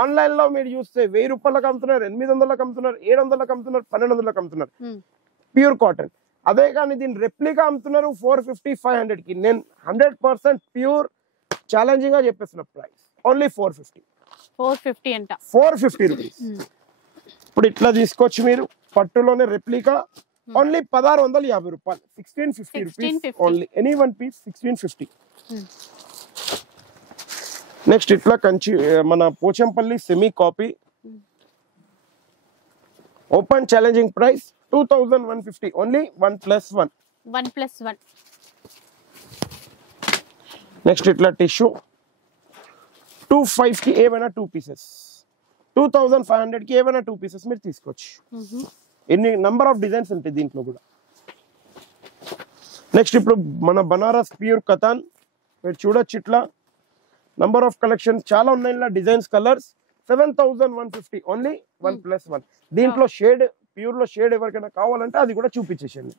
ఆన్లైన్ లో మీరు చూస్తే 1000 రూపాయలకు అమ్ముతున్నారు, 800లకు అమ్ముతున్నారు, 700లకు అమ్ముతున్నారు, 1200లకు అమ్ముతున్నారు ప్యూర్ కాటన్. అదే కానీ దీని రెప్లికా అమ్ముతున్నారు 450, 500 కి. నేను 100% ప్యూర్ ఛాలెంజింగ్ గా చెప్పేస్తున్న ప్రైస్ ఓన్లీ 450 అంట. 450 రూపీస్. ఇప్పుడు ఇట్లా తీసుకోవచ్చు మీరు. పట్టులోనే రెప్లికా ఓన్లీ 1650 రూపాయలు. 1650 rupees only. Any one piece 1650. Next ఇట్లా కంచి మన Pochampally semi copy open challenging price 2150 only 1+1. Next ఇట్లా టిష్యూ 25 కి ఏమైనా 2 పీసెస్, 2500 కి ఏమైనా 2 పీసెస్ మీరు తీసుకోవచ్చు. ఎన్ని నంబర్ ఆఫ్ డిజైన్స్ ఉంటాయి దీంట్లో కూడా. నెక్స్ట్ ఇప్పుడు మన బనారస్ ప్యూర్ కథాన్ మీరు చూడొచ్చు. ఇట్లా నంబర్ ఆఫ్ కలెక్షన్ చాలా ఉన్నాయి. ఇలా డిజైన్స్ కలర్స్ 7150 ఓన్లీ 1+1. దీంట్లో షేడ్ ప్యూర్ లో షేడ్ ఎవరికైనా కావాలంటే అది కూడా చూపించేసేయండి.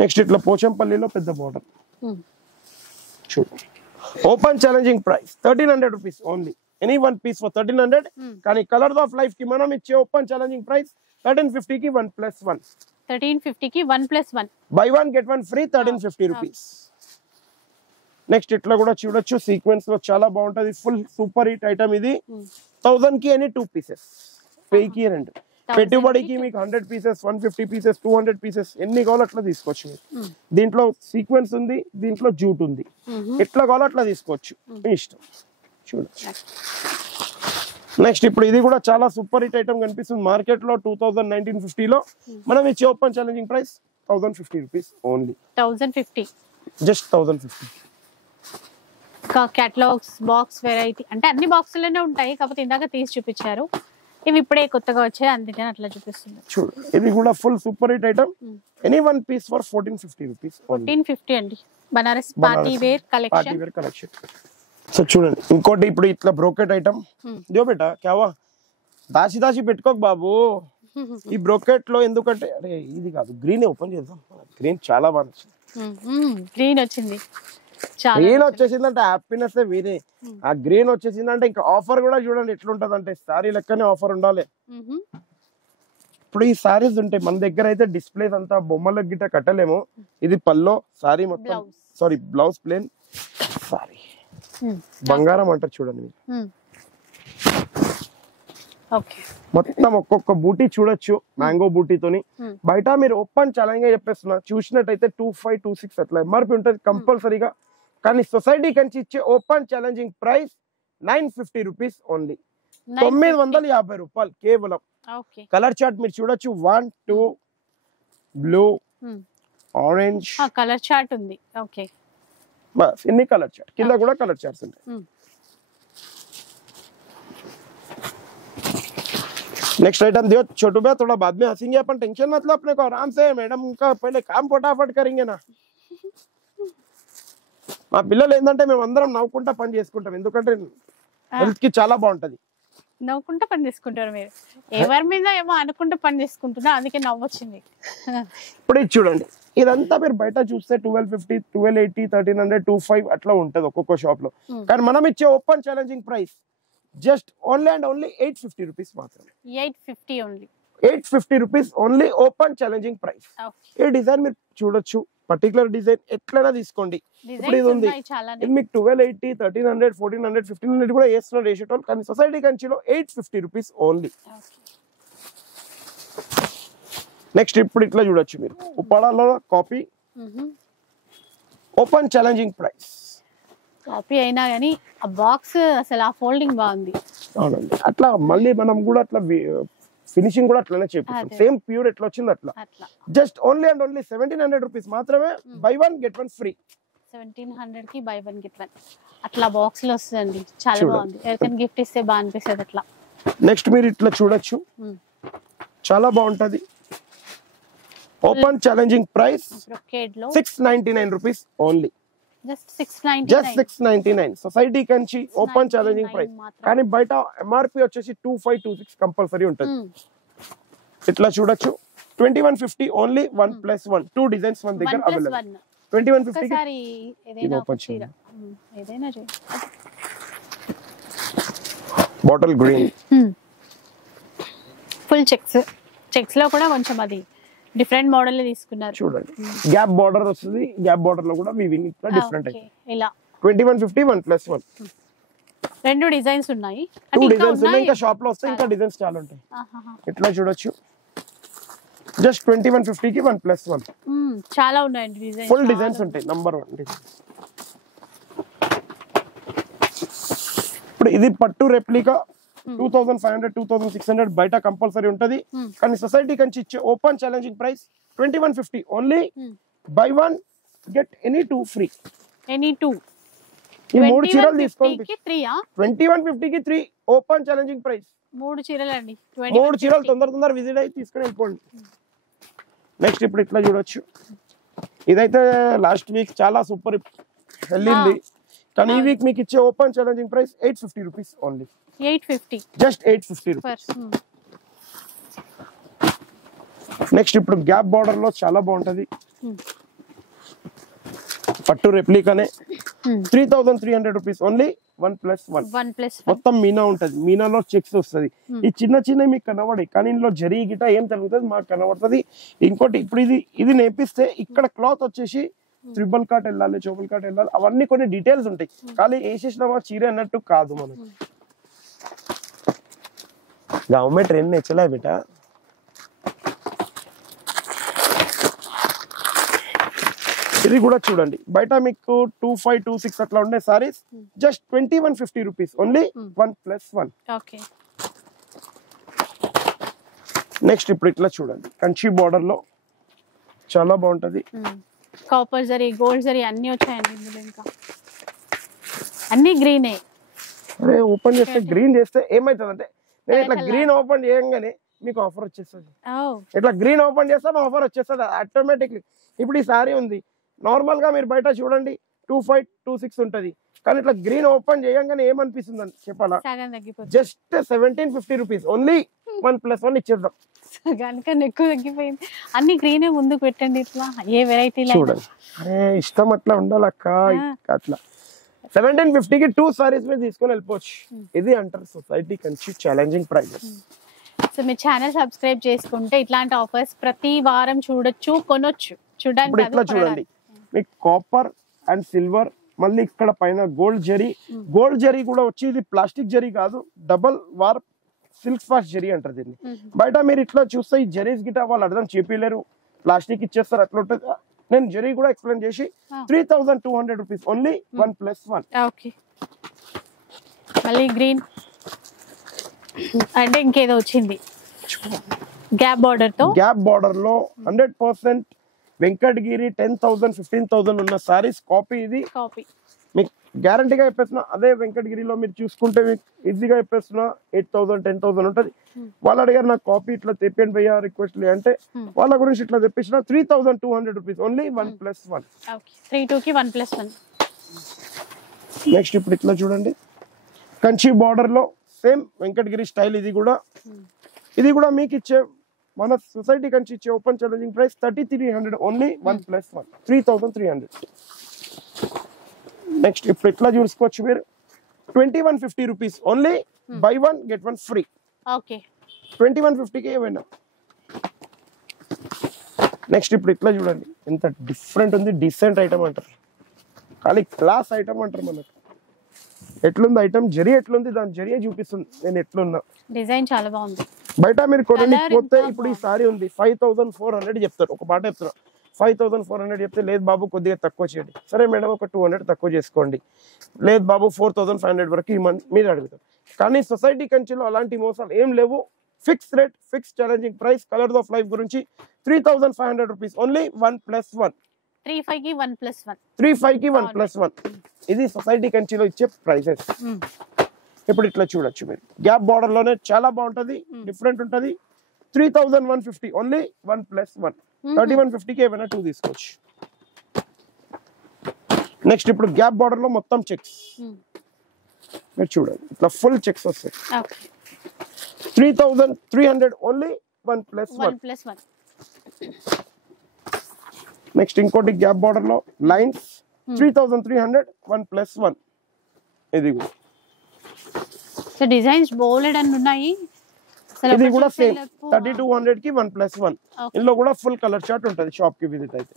నెక్స్ట్ ఇట్లా పోచంపల్లిలో పెద్ద బోర్డర్ చూడండి. Open challenging price 1300 rupees only. Any one piece for 1300. కానీ కలర్స్ ఆఫ్ లైఫ్ కి మనం ఇచ్చే ఓపెన్ ఛాలెంజింగ్ ప్రైస్ 1350 కి 1+1. 1350 కి 1+1. By 1 get 1 free 1350 rupees. Next ఇట్లా కూడా చూడొచ్చు. సీక్వెన్స్ లో చాలా బాగుంటది. ఫుల్ సూపర్ హిట్ ఐటమ్ ఇది. 1000 కి ఎనీ 2 పీసెస్, 1000 కి 2. పెట్టుబడికి మీకు 100 పీసెస్, 150 పీసెస్, 200 పీసెస్ ఎన్ని కావాలో అట్లా తీసుకోవచ్చు మీరు. దీంట్లో సీక్వెన్స్ ఉంది, దీంట్లో జూట్ ఉంది. ఎట్లా కావాలో అట్లా తీసుకోవచ్చు, మీ ఇష్టం. చూడొచ్చు. నెక్స్ట్ ఇప్పుడు ఇది కూడా చాలా సూపర్ హిట్ ఐటమ్ కనిపిస్తుంది మార్కెట్ లో. 2019-50 లో మనం ఇచ్చే open challenging price 1050 rupees only. 1050 just 1050. Catalogues box variety అంటే అన్ని బాక్సుల్లోనే ఉంటాయి, కాకపోతే ఇందాక తీసి చూపించారు. ఇవి ఇప్పుడే కొత్తగా వచ్చాయి, అందుకని అట్లా చూపిస్తుంది. చూడు ఇది కూడా full super hit item. Any one piece for 1450 rupees. 1450 అండి. Banaras party wear collection. So చూడండి ఇంకోటి ఇప్పుడు ఇట్లా బ్రోకెట్ ఐటమ్. దో బేటా క్యావా దాచి పెట్టుకోక బాబు. ఈ బ్రోకెట్ లో ఎందుకంటే అరే ఇది కాదు, గ్రీన్ ఓపెన్ చేద్దాం. గ్రీన్ చాలా బాగా నచ్చింది. గ్రీన్ వచ్చింది. గ్రీన్ వచ్చేసిందంటే హ్యాపీనెస్ వేరే. ఆ గ్రీన్ వచ్చేసిందంటే ఇంకా ఆఫర్ కూడా చూడండి ఎట్లుంటది అంటే సారీ లెక్కనే ఆఫర్ ఉండాలి. ఇప్పుడు ఈ సారీస్ ఉంటాయి మన దగ్గర అయితే డిస్ప్లేస్ అంతా బొమ్మలకు గిట్ట కట్టలేము. ఇది పల్లో సారీ మొత్తం, సారీ బ్లౌజ్ ప్లేన్ సారీ బంగారం అంటారు చూడండి. మొత్తం ఒక్కొక్క బూటీ చూడొచ్చు మ్యాంగో బూటీతోని. బయట మీరు ఓపెన్ ఛాలెంజ్ గా చెప్పేస్తున్నా, చూసినట్టయితే 2526 అట్లా ఎంఆర్పి ఉంటుంది కంపల్సరీగా. కానీ సొసైటీ కంచి ఇచ్చే open challenging price 950 rupees only. 950 రూపాయలు కేవలం. కలర్ చార్ట్ మీరు చూడొచ్చు. 1, 2 బ్లూ, ఆరెంజ్ కలర్ చార్ట్ ఉంది. ఓకే బస్ ఇన్ని కలర్ చార్ట్. కింద కూడా కలర్ చార్ట్స్ ఉంటాయి. नेक्स्ट आइटम दियो छोटू भैया, थोड़ा बाद में हंसेंगे अपन, टेंशन मत लो अपने को, आराम से मैडम का पहले काम फटाफट करेंगे ना. మా పిల్లలు ఏంటంటే మేము అందరం నవ్వుకుంటా పని చేసుకుంటాం, ఎందుకంటే హెల్త్ కి చాలా బాగుంటది. నవ్వుకుంటా పని చేసుకుంటారు మీరు, ఎవరి మీద ఏమో అనుకుంటా పని చేసుకుంటున్నా, అందుకే నవ్వొచ్చింది. ఇప్పుడు ఇది చూడండి, ఇదంతా మీరు బయట చూస్తే 1250, 1280, 1300, 25 అట్లా ఉంటది ఒక్కొక్క షాప్ లో. కానీ మనం ఇచ్చే open challenging price just only and only 850 rupees మాత్రమే. 850 only. 850 rupees only open challenging price. ఈ డిజైన్ మీరు చూడొచ్చు, పర్టికులర్ డిజైన్ ఎట్లైనా తీసుకోండి. ఇప్పుడు ఇది ఉంది, ఇది మీకు 1280, 1300, 1400, 1500 కూడా వేస్తున్నారు వేసేటోళ్ళు. కానీ సొసైటీ కంచిలో 850 రూపీస్ ఓన్లీ. నెక్స్ట్ ఇప్పుడు ఇట్లా చూడొచ్చు మీరు, ఉప్పాడలో copy open challenging price. Copy అయినా కానీ ఆ బాక్స్ అసలు ఆ ఫోల్డింగ్ బాగుంది. అవునండి, అట్లా మళ్ళీ మనం కూడా అట్లా ఫినిషింగ్ కూడా అట్లనే చేపిస్తాం, సేమ్ ప్యూర్ ఎట్లా వచ్చింది అట్లా. Just only and only 1700 rupees మాత్రమే. Buy 1 get 1 free. 1700 కి బై 1 గెట్ 1 అట్లా బాక్స్ లో వస్తుందండి, చాలా చూడండి. బాగుంది. ఎవరికైనా గిఫ్ట్ ఇస్తే బాగా అనిపిస్తుంది అట్లా. నెక్స్ట్ మీరు ఇట్లా చూడొచ్చు, చాలా బాగుంటది. ఓపెన్ ఛాలెంజింగ్ ప్రైస్ బ్రొకేడ్ లో 699 rupees only. Just 699. Just 699 society Kanchi open challenging price. కానీ బయట ఎంఆర్పి వచ్చేసి 2526 కంపల్సరీ ఉంటుంది. ఇట్లా చూడొచ్చు 2150 ఓన్లీ 1+1 2 డిజైన్స్ మన దగ్గర అవైలబుల్. 2150 ఒకసారి ఏదైనా ఒక ఓపెన్ చీర ఏదైనా చేయండి. బాటిల్ గ్రీన్ ఫుల్ చెక్స్ లో కూడా కొంచెం అది డిఫరెంట్ మోడల్ తీసుకున్నారు. చూడండి, గ్యాప్ బార్డర్ వస్తుంది. గ్యాప్ బార్డర్ లో కూడా వీవింగ్ ఇట్లా డిఫరెంట్ Okay, ఇలా 2150 1+1 రెండు డిజైన్స్ ఉన్నాయి. 2 డిజైన్స్ ఉన్నాయి. ఇంకా షాప్ లో వస్తే ఇంకా డిజైన్స్ చాలా ఉంటాయి. ఇట్లా చూడొచ్చు జస్ట్ 2150 కి 1+1 చాలా ఉన్నాయండి డిజైన్స్. ఫుల్ డిజైన్స్ ఉంటాయి. Number 1 design. ఇప్పుడు ఇది పట్టు రెప్లికా 2500 2600 బయట కంపల్సరీ ఉంటది. కానీ సొసైటీ కంచి ఇచ్చే open challenging price 2150 only. Buy 1 get any 2 free. Any 2 ఈ 3 చీరలు తీసుకోండి. 2150 కి 3 ఓపెన్ ఛాలెంజింగ్ ప్రైస్. 3 చీరలు అండి. 3 చీరలు తొందర విజిట్ అయ్యి తీసుకొని వెళ్ళిపోండి. నెక్స్ట్ ఇప్పుడు ఇట్లా చూడొచ్చు, ఇదైతే లాస్ట్ వీక్ చాలా సూపర్ వెళ్ళింది. కానీ ఈ వీక్ మీకు ఇచ్చే open challenging price 850 rupees only. 850 just 850 rupees. Next ఇప్పుడు గ్యాప్ బార్డర్ లో చాలా బాగుంటది. పట్టు రెప్లికానే 3300 రూపీస్ ఓన్లీ 1+1 మొత్తం మీనా ఉంటది. మీనాలో చెక్స్ వస్తుంది. ఈ చిన్న మీకు కనబడి, కానీ ఇందులో జరీ గిట ఏం జరుగుతుంది మాకు కనబడుతుంది. ఇంకోటి ఇప్పుడు ఇది నేపిస్తే ఇక్కడ క్లాత్ వచ్చేసి ట్రిబుల్ కాట్ వెళ్ళాలి, చోబుల్ కాట్ వెళ్ళాలి, అవన్నీ కొన్ని డీటెయిల్స్ ఉంటాయి. కానీ వేసేసిన చీర అన్నట్టు కాదు. మనకు गाँव में ट्रेन नहीं चला है बेटा. ఇది కూడా చూడండి, బయట మీకు 2526 అట్లా ఉండే saris just 2150 rupees only 1+1. Okay. Next ఇప్పుడు ఇట్లా చూడండి, కంచి బార్డర్ లో చాలా బాగుంటది. కాపర్ జరీ, గోల్డ్ జరీ అన్ని వచ్చాయండి ఇందులో. ఇంకా అన్ని గ్రీనే. అరే ఓపెన్ చేస్తే గ్రీన్ చేస్తే ఏమైతుందంటే, నేను ఇట్లా గ్రీన్ ఓపెన్ చేయగానే మీకు ఆఫర్ వచ్చేస్తుంది. ఇట్లా గ్రీన్ ఓపెన్ చేస్తే ఆఫర్ వచ్చేస్తుంది ఆటోమేటిక్లీ. ఇప్పుడు ఈ సారీ ఉంది, నార్మల్ గా మీరు బయట చూడండి 2526 ఉంటది. కానీ ఇట్లా గ్రీన్ ఓపెన్ చేయగానే ఏమనిపిస్తుంది అని చెప్పాలా, జస్ట్ 1750 రూపీస్ ఓన్లీ 1+1 ఇచ్చేద్దాం. ఎక్కువ తగ్గిపోయింది. అన్ని గ్రీనే ముందుకు పెట్టండి. ఇట్లా ఏ వెరైటీ చూడండి, అరే ఇష్టం అట్లా ఉండాలక్క. అట్లా 1750 కి 2 సారీస్ మీద తీసుకొని వెళ్ళిపోవచ్చు. ఇది అంటారు society Kanchi challenging prizes. So మీ ఛానల్ సబ్స్క్రైబ్ చేసుకుంటే ఇట్లాంటి ఆఫర్స్ ప్రతి వారం చూడొచ్చు, కొనొచ్చు. చూడండి ఇట్లా చూడండి, మీకు కాపర్ అండ్ సిల్వర్, మళ్ళీ ఇక్కడ పైన గోల్డ్ జరీ. గోల్డ్ జరీ కూడా వచ్చి ఇది ప్లాస్టిక్ జరీ కాదు, double war silk fast zari అంటారు దీన్ని. బయట మీరు ఇట్లా చూస్తే ఈ జరీస్ గిట వాళ్ళు అర్థం చేపిలేరు, ప్లాస్టిక్ ఇచ్చేస్తారు, అట్లా ఉంటుంది. నేను జరీ కూడా ఎక్స్ప్లెయిన్ చేసి 3200 రూపీస్ ఓన్లీ 1+1. ఓకే. మళ్ళీ గ్రీన్ అంటే ఇంకేదో వచ్చింది గ్యాప్ బార్డర్ తో. గ్యాప్ బార్డర్ లో 100% వెంకటగిరి 10,000 15,000 ఉన్న సారీస్ కాపీ. ఇది కాపీ మీకు గ్యారంటీగా చెప్పేస్తున్నా. అదే వెంకటగిరిలో మీరు చూసుకుంటే మీకు ఈజీగా చెప్పేస్తున్నా 8,000 10,000 ఉంటుంది. వాళ్ళు అడిగారు నాకు కాపీ ఇట్లా తెప్పండి భయ్యా రిక్వెస్ట్ అంటే, వాళ్ళ గురించి ఇట్లా తెప్పించిన 3200 రూపీస్ ఓన్లీ 1+1. 32 కి 1+1. నెక్స్ట్ ఇప్పుడు ఇట్లా చూడండి, కంచి బార్డర్ లో సేమ్ వెంకటగిరి స్టైల్. ఇది కూడా మీకు ఇచ్చే మన సొసైటీ కంచి ఇచ్చే open challenging price 3300 only 1+1 3300. Next ఇప్పుడు ఇట్లా చూసుకోవచ్చు మీరు 2150 rupees only buy 1 get 1 free. Okay. 2150 కి ఏమైనా. నెక్స్ట్ ఇప్పుడు ఇట్లా చూడండి, ఎంత డిఫరెంట్ ఉంది. డీసెంట్ ఐటమ్ అంటారు, కానీ క్లాస్ ఐటమ్ అంటారు. మనకు ఎట్లుంది ఐటమ్, జరీ ఎట్లుంది, దాని జరీ చూపిస్తుంది నేను ఎట్లున్నా. డిజైన్ చాలా బాగుంది. బయట మీరు కొన్ని పోతే ఇప్పుడు ఈ సారీ ఉంది 5400 చెప్తారు, ఒక పాట చెప్తారు 5400 చెప్తే, లేదు బాబు కొద్దిగా తక్కువ చేయండి. సరే మేడం ఒక 200 తక్కువ చేసుకోండి. లేదు బాబు 4500 వరకు ఇవ్వమని మీరు అడుగుతారు. కానీ సొసైటీ కంచిలో అలాంటి మోసాలు ఏం లేవు. Fix rate, fix challenging price. Colours of life గురించి 3500 రూపీస్ ఓన్లీ 1+1. 35 కి 1+1. 35 కి 1+1. ఇది సొసైటీ కంచిలో ఇచ్చే ప్రైసెస్. ఇప్పుడు ఇట్లా చూడొచ్చు మీరు, గ్యాప్ బార్డర్ లోనే చాలా బాగుంటది, డిఫరెంట్ ఉంటది. 3150 ఓన్లీ 1+1. 3150 కి ఏమైనా 2 తీసుకోవచ్చు. నెక్స్ట్ ఇప్పుడు గ్యాప్ బార్డర్ లో మొత్తం చెక్స్ మీరు చూడండి, ఇట్లా ఫుల్ చెక్స్ వస్తాయి. 3300 ఓన్లీ 1+1. నెక్స్ట్ ఇంకోటి గ్యాప్ బార్డర్ లో లైన్స్ 3300 1+1. ఇది కూడా డిజైన్స్ బోల్డ్ అని ఉన్నాయి. ఇది కూడా సేమ్ 3200 కి 1+1. ఇందులో కూడా ఫుల్ కలర్ చార్ట్ ఉంటుంది షాప్ కి విజిట్ అయితే.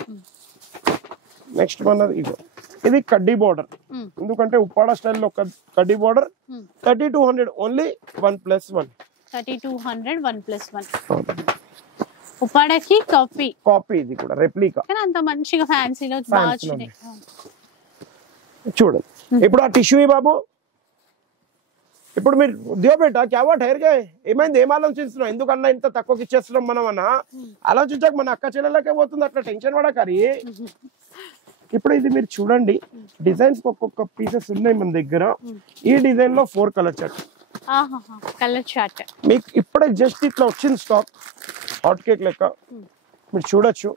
నెక్స్ట్ మనది ఇగో, ఇది కడ్డీ బార్డర్, ఎందుకంటే ఉప్పాడ స్టైల్లో కడ్డీ బార్డర్ 3200 ఓన్లీ 1+1. 3200 1+1. ఉప్పాడకి కాపీ, ఇది కూడా రెప్లికా, కానీ అంత మంచిగా ఫ్యాన్సీలో బాగా వచ్చినాయి. చూడండి ఇప్పుడు ఆ టిష్యూ బాబు, ఇప్పుడు మీరు దియో బేటా క్యావా టైర్ గా ఏమైంది, ఏం ఆలోచిస్తున్నాం, ఎందుకన్నా ఇంత తక్కువకి ఇచ్చేస్తున్నాం మనం అన్న ఆలోచించాక మన అక్క చెల్లెలకే పోతుంది, అట్లా టెన్షన్ పడకరి. ఇప్పుడు ఇది మీరు చూడండి, డిజైన్స్ ఒక్కొక్క పీసెస్ ఉన్నాయి మన దగ్గర. ఈ డిజైన్ లో 4 కలర్ చార్ట్, కలర్ చార్ట్ మీకు ఇప్పుడే జస్ట్ ఇట్లా వచ్చింది స్టాక్, హాట్ కేక్ లెక్క. మీరు చూడొచ్చు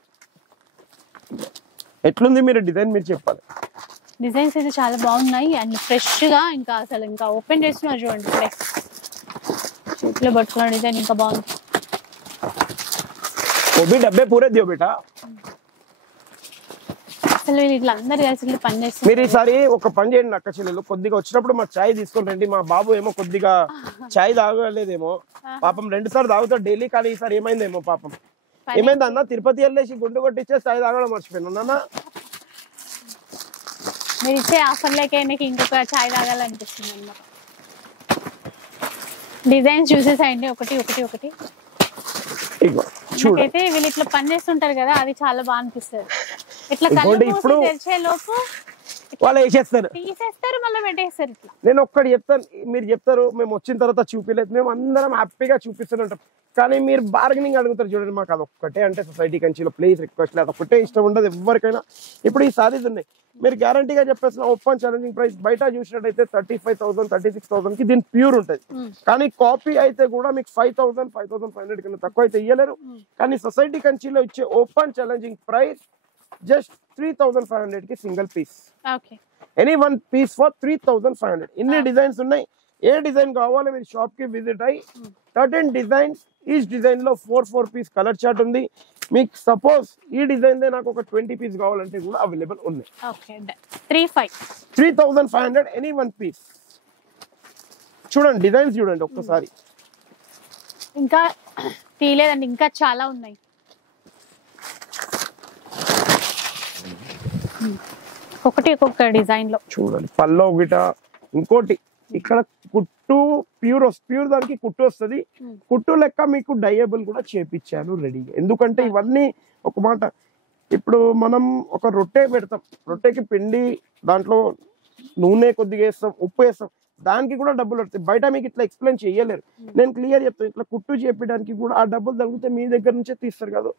ఎట్లుంది, మీరు డిజైన్ మీరు చెప్పాలి. డిజైన్స్ అయితే చాలా బాగున్నాయి అండ్ ఫ్రెష్ గా, ఇంకా అసలు ఇంకా ఓపెన్ చేస్తున్నారు చూడండి, ఇప్పుడే చేతిలో పట్టుకున్న డిజైన్ ఇంకా బాగుంది. ఓబీ డబ్బే పూరే దియో బేటా. అసలు వీళ్ళు ఇట్లా అందరు కలిసి పని చేస్తారు. మీరు ఈసారి ఒక పని చేయండి అక్క చెల్లెలు, కొద్దిగా వచ్చినప్పుడు మా చాయ్ తీసుకొని రండి. మా బాబు ఏమో కొద్దిగా చాయ్ తాగలేదేమో పాపం, 2 సార్లు తాగుతాడు డైలీ, కానీ ఈసారి ఏమైందేమో పాపం. ఏమైంది అన్న, తిరుపతి వెళ్ళేసి గుండు కొట్టిచ్చే చాయ్ తాగడం మర్చిపోయినా అన్న. మీరు ఇచ్చే ఆఫర్లకే నాకు ఇంకొక చాయ్ తాగాలనిపిస్తుంది అన్నమాట. డిజైన్స్ చూసేసాయండి ఒకటి. నాకైతే వీళ్ళు ఇట్లా పని చేస్తుంటారు కదా, అది చాలా బాగా అనిపిస్తుంది. ఇట్లా కళ్ళు తెరిచే లోపు వాళ్ళు వేసేస్తారు, తీసేస్తారు, మళ్ళీ పెట్టేస్తారు. ఇట్లా నేను ఒక్కటి చెప్తాను, మీరు చెప్తారు మేము వచ్చిన తర్వాత చూపించలేదు, మేము అందరం హ్యాపీగా చూపిస్తూనే ఉంటాం, కానీ మీరు బార్గెనింగ్ అడుగుతారు చూడండి. మాకు అదొక్కటే అంటే సొసైటీ కంచిలో ప్లీజ్ రిక్వెస్ట్, అదొక్కటే ఇష్టం ఉండదు ఎవరికైనా. ఇప్పుడు ఈ సారీస్ ఉన్నాయి, మీరు గ్యారంటీగా చెప్పేసిన ఓపెన్ ఛాలెంజింగ్ ప్రైస్ బయట చూసినట్టయితే 35,000 36,000 కి దీని ప్యూర్ ఉంటుంది. కానీ కాపీ అయితే కూడా మీకు 5,000 5,500 కన్నా తక్కువ అయితే ఇయ్యలేరు. కానీ సొసైటీ కంచిలో ఇచ్చే ఓపెన్ ఛాలెంజింగ్ ప్రైస్ జస్ట్ 3,500 కి single piece, any 1 piece for 3,500. ఇన్ని డిజైన్స్ ఉన్నాయి, ఏ డిజైన్ కావాలో మీరు షాప్ కి విజిట్ అయ్యి 13 డిజైన్స్, ఈచ్ డిజైన్ లో 4 పీస్ కలర్ చార్ట్ ఉంది. మీకు సపోజ్ ఈ డిజైన్ నాకు ఒక 20 పీస్ కావాలంటే కూడా అవైలబుల్ ఉన్నాయి. 3,500 ఎనీ 1 పీస్. చూడండి డిజైన్స్ చూడండి ఒక్కసారి, ఇంకా తీయలేదండి, ఇంకా చాలా ఉన్నాయి. ఒక్కొక్క డిజైన్ లో చూడండి, పల్లో గిట. ఇంకోటి ఇక్కడ కుట్టు ప్యూర్ దానికి కుట్టు వస్తుంది, కుట్టు లెక్క మీకు డైయబుల్ కూడా చేపించాను రెడీగా. ఎందుకంటే ఇవన్నీ ఒక మాట, ఇప్పుడు మనం ఒక రొట్టె పెడతాం, రొట్టెకి పిండి దాంట్లో నూనె కొద్దిగా వేస్తాం, ఉప్పు వేస్తాం, దానికి కూడా డబ్బులు వస్తాయి. బయట మీకు ఇట్లా ఎక్స్ప్లెయిన్ చేయలేరు, నేను క్లియర్ చెప్తాను. ఇట్లా కుట్టు చేపించడానికి కూడా ఆ డబ్బులు తగ్గితే మీ దగ్గర నుంచే తీస్తారు కదా.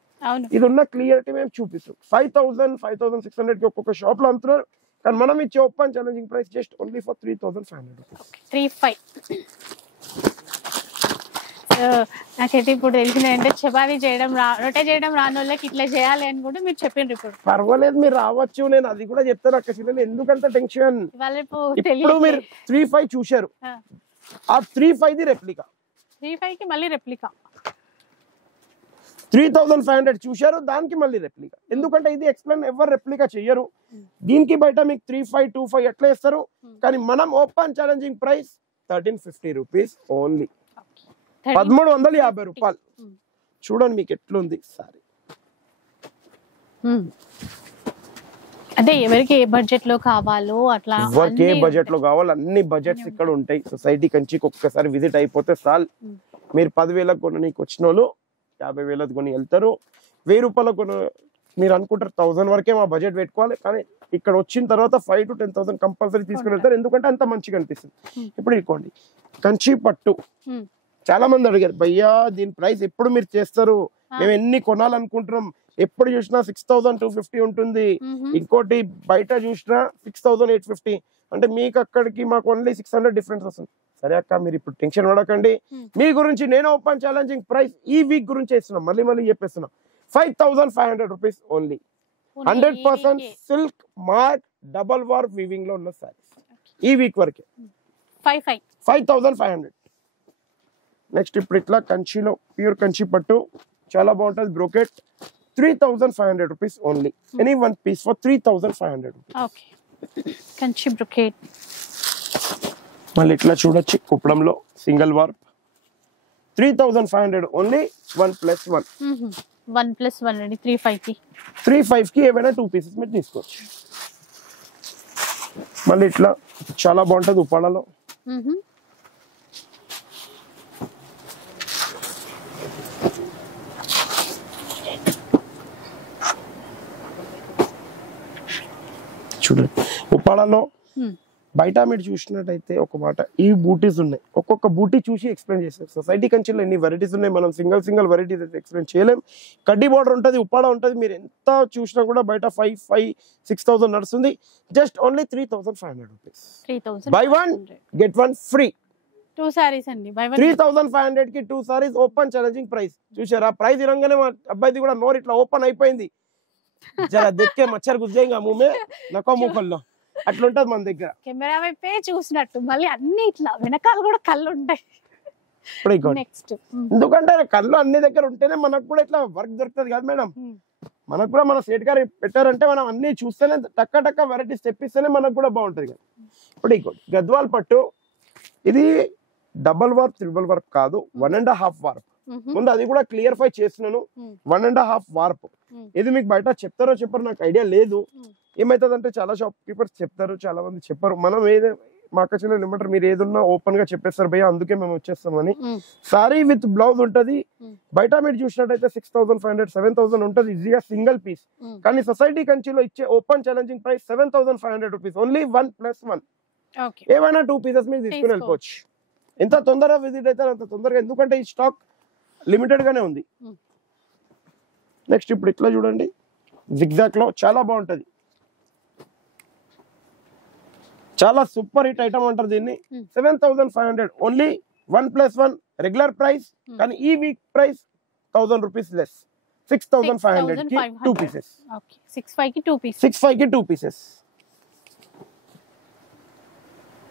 ఇది ఉన్న క్లియరిటీ మేము చూపిస్తాం. 5,000 5,600 కి ఒక్కొక్క షాప్ లో అమ్ముతున్నారు, కానీ మనం ఇచ్చే open challenging price just only for 3,500. 35. నాకైతే ఇప్పుడు తెలిసిన అంటే చపాతీ చేయడం రొట్టె చేయడం రాని వాళ్ళకి ఇట్లా చేయాలి అని కూడా మీరు చెప్పిండ్రు. ఇప్పుడు పర్వాలేదు, మీరు రావచ్చు, నేను అది కూడా చెప్తాను అక్క చెల్లెలు, ఎందుకంత టెన్షన్. ఇప్పుడు మీరు 3,500 చూశారు, ఆ 3,500 రెప్లికా, 3,500 కి మళ్ళీ రెప్లికా. 3,500 చూశారు, దానికి మళ్ళీ రెప్లికా. ఎందుకంటే ఇది ఎక్స్ప్లెయిన్ ఎవరు రెప్లికా చెయ్యరు. దీనికి బయట మీకు 3,500 2,500 ఎట్లా ఇస్తారు, కానీ మనం open challenging price 1,350 rupees only, 1,350 రూపాయలు. చూడండి మీకు ఎట్లుంది సారీ. అంటే ఎవరికి ఏ బడ్జెట్ లో కావాలో అట్లా, ఎవరికి ఏ బడ్జెట్ లో కావాలో అన్ని బడ్జెట్స్ ఇక్కడ ఉంటాయి. సొసైటీ కంచికి ఒక్కసారి విజిట్ అయిపోతే చాలు. మీరు 10,000 కొనడానికి వచ్చిన వాళ్ళు 50,000 కొని వెళ్తారు. 1,000 రూపాయలు కొన మీరు అనుకుంటారు 1,000 వరకే మా బడ్జెట్ పెట్టుకోవాలి, కానీ ఇక్కడ వచ్చిన తర్వాత 5,000 to 10,000 కంపల్సరీ తీసుకుని వెళ్తారు, ఎందుకంటే అంత మంచిగా అనిపిస్తుంది. ఇప్పుడు ఇవ్వండి కంచి పట్టు, చాలా మంది అడిగారు భయ్యా దీని ప్రైస్ ఎప్పుడు మీరు చేస్తారు, మేము ఎన్ని కొనాలనుకుంటున్నాం, ఎప్పుడు చూసినా 6250 ఉంటుంది. ఇంకోటి బయట చూసినా 6850. అంటే మీకు అక్కడికి మాకు ఓన్లీ 600 డిఫరెన్స్ వస్తుంది. సరే అక్క, మీరు ఇప్పుడు టెన్షన్ పడకండి. మీ గురించి నేను ఓపెన్ ఛాలెంజింగ్ ప్రైస్ ఈ వీక్ గురించి ఇస్తున్నాం. మళ్ళీ చెప్పేస్తున్నా. 5500 rupees only. 100% silk mark double war weaving లో ఉన్న సారీస్ ఈ వీక్ వరకే 5500. నెక్స్ట్ ఇప్పుడు ఇట్లా కంచిలో ప్యూర్ కంచి పట్టు చాలా బాగుంటుంది. Brocade 3500 rupees only. Any one piece for 3500 rupees. Kanchi brocade. మళ్ళీ ఇట్లా చూడొచ్చు కుప్పడంలో సింగిల్ వార్ప్ 3500 ఓన్లీ. 1+1 1+1 అండి 35 కి ఏమైనా 2 పీసెస్ మీరు తీసుకోవచ్చు. మళ్ళీ ఇట్లా చాలా బాగుంటది ఉప్పాడలో. చూడండి ఉప్పాడలో బయట మీరు చూసినట్టయితే ఒక మాట, ఈ బూటీస్ ఉన్నాయి. ఒక్కొక్క బూటీ చూసి ఎక్స్ప్లెయిన్ చేస్తారు. సొసైటీ కంచెలో ఎన్ని వెరైటీస్ ఉన్నాయి, మనం సింగిల్ వెరైటీస్ అయితే ఎక్స్ప్లెయిన్ చేయలేం. కడ్డీ బార్డర్ ఉంటుంది, ఉప్పాడ ఉంటుంది. మీరు ఎంత చూసినా కూడా బయట 5,000-6,000 నడుస్తుంది. Just only 3500 rupees. By 1 get 1 free. 2 saris అండి. 3500 కి 2 సారీస్ ఓపెన్ ఛాలెంజింగ్ ప్రైస్. చూసారా ప్రైస్ ఇరంగానే మా అబ్బాయిది కూడా నోరు ఇట్లా ఓపెన్ అయిపోయింది. జరా దెక్కే మచ్చర్ గుజ్జేగా ముమే నకో ముఖల్లో అట్లుంటది మన దగ్గర. కెమెరా వైపే చూసినట్టు మళ్ళీ అన్ని ఇట్లా వెనకాల కూడా కళ్ళు ఉంటాయి. నెక్స్ట్ ఎందుకంటే కళ్ళు అన్ని దగ్గర ఉంటేనే మనకు కూడా ఇట్లా వర్క్ దొరుకుతుంది కదా మేడం. మనకు కూడా మన సేట్ గారు పెట్టారంటే మనం అన్ని చూస్తేనే టక్క వెరైటీస్ తెప్పిస్తేనే మనకు కూడా బాగుంటది కదా. ఇప్పుడు ఇంకోటి గద్వాల్ పట్టు. ఇది డబల్ వార్ప్ ట్రిపుల్ వార్ప్ కాదు, 1.5 వార్ప్. ముందు అది కూడా క్లియర్ఫై చేస్తున్నాను. 1.5 వార్ప్. ఇది మీకు బయట చెప్తారో చెప్పారు నాకు ఐడియా లేదు. ఏమైతుందంటే చాలా షాప్ కీపర్స్ చెప్తారు, చాలా మంది చెప్పారు. మనం ఏదో మా అక్క ఏమంటారు, మీరు ఏదన్నా ఓపెన్ గా చెప్పేస్తారు భయ్య, అందుకే మేము వచ్చేస్తామని. సారీ విత్ బ్లౌజ్ ఉంటది. బయట మీరు చూసినట్టయితే 6500-7000 ఉంటది ఈజీగా సింగిల్ పీస్. కానీ సొసైటీ కంచిలో ఇచ్చే open challenging price 7500 rupees only. 1+1 ఏమైనా 2 పీసెస్ మీరు తీసుకుని వెళ్ళిపోవచ్చు. ఎంత తొందరగా విజిట్ అవుతారు అంత తొందరగా, ఎందుకంటే ఈ స్టాక్ లిమిటెడ్ గానే ఉంది. నెక్స్ట్ ఇప్పుడు ఇట్లా చూడండి, జిగ్జాక్ లో చాలా బాగుంటది. చాలా సూపర్ హిట్ ఐటమ్ అంటారు దీన్ని. 7500 ఓన్లీ. 1+1 రెగ్యులర్ ప్రైస్, కానీ ఈ వీక్ ప్రైస్ 1000 రూపీస్ లెస్. 6500 కి 2 పీసెస్. 65 కి 2 పీసెస్. 65 కి 2 పీసెస్.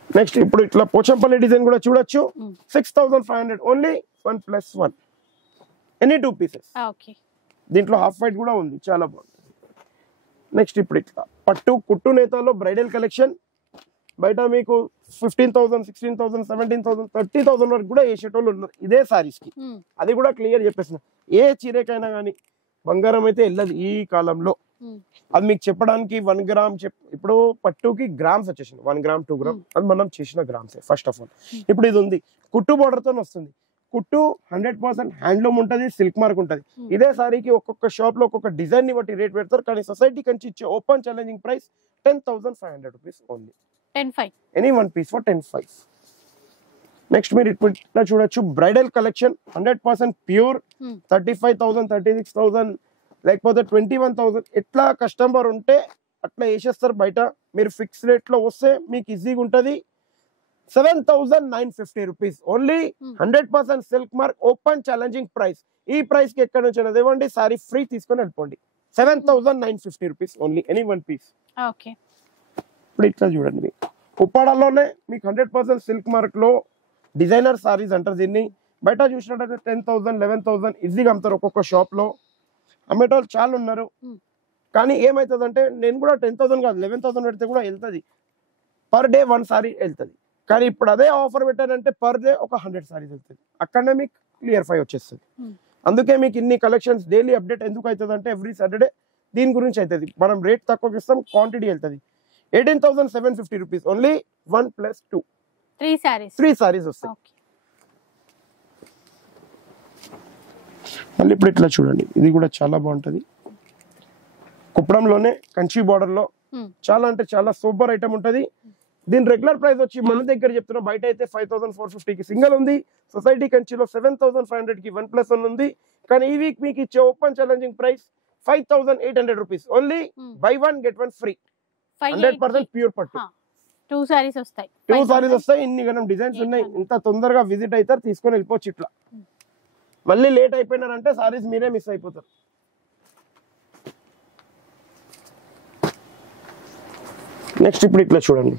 నెక్స్ట్ ఇప్పుడు ఇట్లా పోచంపల్లి డిజైన్ కూడా చూడొచ్చు. 6500 ఓన్లీ. 1+1 any 2 pieces. దీంట్లో హాఫ్ వైట్ కూడా ఉంది, చాలా బాగుంది. నెక్స్ట్ ఇప్పుడు ఇట్లా పట్టు కుట్టు నేతలో బ్రైడల్ కలెక్షన్. బయట మీకు 15,000, 16,000, 17,000, 30,000 వరకు కూడా వేసేటోళ్ళు ఉన్నారు ఇదే సారీస్ కి. అది కూడా క్లియర్ చెప్పేసిన. ఏ చీరకైనా కానీ బంగారం అయితే వెళ్ళదు ఈ కాలంలో. అది మీకు చెప్పడానికి 1 గ్రామ్ ఇప్పుడు పట్టుకి గ్రామ్స్ వచ్చేసింది. 1 గ్రామ్ 2 గ్రామ్ అది మనం చేసిన గ్రామ్స్ ఫస్ట్ ఆఫ్ ఆల్. ఇప్పుడు ఇది ఉంది కుట్టు బోర్డర్ తో వస్తుంది. కుట్టు 100% హ్యాండ్లూమ్ ఉంటుంది, సిల్క్ మార్క్ ఉంటుంది. ఇదే సారీకి ఒక్కొక్క షాప్ లో ఒక్కొక్క డిజైన్ ని బట్టి రేట్ పెడతారు. కానీ సొసైటీ కంచి ఇచ్చే open challenging price 10,500 rupees only. 10,500 ఎనీ 1 పీస్ ఫర్ 10,500. నెక్స్ట్ మీరు ఇట్లా చూడొచ్చు బ్రైడల్ కలెక్షన్ 100% ప్యూర్. 35,000, 36,000 లేకపోతే 21,000 ఎట్లా కస్టమర్ ఉంటే అట్లా వేసేస్తారు బయట. మీరు ఫిక్స్ రేట్ లో వస్తే మీకు ఈజీగా ఉంటుంది. 7,950 rupees only. 100% silk mark open challenging price. ఈ ప్రైస్ కి ఎక్కడ నుంచి ఇవ్వండి, సారీ ఫ్రీ తీసుకొని వెళ్ళిపోండి. 7,950 రూపీస్ ఓన్లీ. Any 1 piece. ఇప్పుడు ఇట్లా చూడండి, ఉప్పాడలోనే మీకు 100% సిల్క్ మార్క్ లో డిజైనర్ సారీస్ అంటారు దీన్ని. బయట చూసినట్టయితే 10,000, 11,000 ఈజీగా అమ్ముతారు. ఒక్కొక్క షాప్ లో అమ్మేటోళ్ళు చాలా ఉన్నారు. కానీ ఏమవుతుందంటే నేను కూడా 10,000 కాదు 11,000 పెడితే కూడా వెళ్తుంది. పర్ డే 1 సారీ వెళ్తుంది. కానీ ఇప్పుడు అదే ఆఫర్ పెట్టారంటే పర్ డే ఒక 100 సారీస్ వెళ్తుంది. అక్కడనే మీకు క్లియర్ఫై వచ్చేస్తుంది. అందుకే మీకు ఇన్ని కలెక్షన్స్ డైలీ అప్డేట్ ఎందుకు అవుతుంది అంటే ఎవ్రీ సాటర్డే దీని గురించి అవుతుంది. మనం రేట్ తక్కువకి ఇస్తాం, క్వాంటిటీ వెళ్తుంది. 18,750 రూపీస్ ఓన్లీ. 1+2 3 సారీస్ వస్తాయి. మళ్ళీ ఇప్పుడు ఇట్లా చూడండి, ఇది కూడా చాలా బాగుంటది. కుప్పడంలోనే కంచి బార్డర్ లో చాలా అంటే చాలా సూపర్ ఐటమ్ ఉంటది. దీని రెగ్యులర్ ప్రైస్ వచ్చి మన దగ్గర చెప్తున్నా బయట అయితే 5,450 కి సింగిల్ ఉంది. సొసైటీ కంచిలో 7,500 కి 1+1 ఉంది. కానీ ఈ వీక్ మీకు ఇచ్చే open challenging price 5800 rupees. Only buy one get one free. 100% pure పట్టు. 2 సారీస్ వస్తాయి. 2 సారీస్ వస్తాయి. ఇన్ని గణం డిజైన్స్ ఉన్నాయి. ఇంత తొందరగా విజిట్ అవుతారు, తీసుకొని వెళ్ళిపోవచ్చు. ఇట్లా మళ్ళీ లేట్ అయిపోయినారంటే సారీస్ మీరే మిస్ అయిపోతారు. నెక్స్ట్ ఇప్పుడు ఇట్లా చూడండి,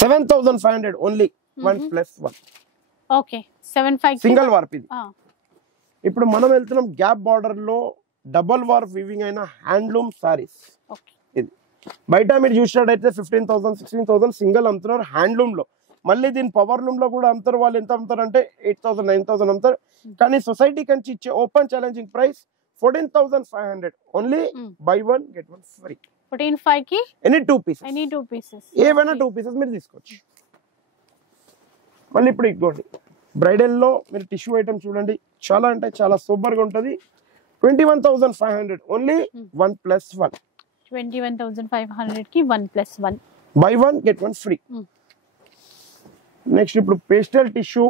7500 ఓన్లీ 1+1. ఓకే 75 సింగిల్ వార్ప్ ఇది. ఇప్పుడు మనం వెళ్తున్నాం గ్యాప్ బార్డర్ లో డబుల్ వార్ప్ వీవింగ్ అయిన హ్యాండ్లూమ్ సారీస్. ఇది బయట మీరు చూసినట్టయితే 15,000 16,000 సింగిల్ అమ్ముతున్నారు హ్యాండ్లూమ్ లో. మళ్ళీ దీని పవర్ లూమ్ లో కూడా అమ్ముతారు. వాళ్ళు ఎంత అమ్ముతారు అంటే 8,000 9,000 అమ్ముతారు. కానీ సొసైటీ కంచి ఇచ్చే open challenging price 14,500 only by one get one free. 14,500 కి ఎనీ 2 పీసెస్ ఏవైనా 2 పీసెస్ మీరు తీసుకోవచ్చు. మళ్ళీ ఇప్పుడు ఇదిగోండి బ్రైడల్ లో మీరు టిష్యూ ఐటమ్ చూడండి, చాలా అంటే చాలా సూపర్ గా ఉంటది. 21,500 ఓన్లీ 1+1. 21,500 కి 1+1 by one get one free. Next ఇప్పుడు పేస్టల్ టిష్యూ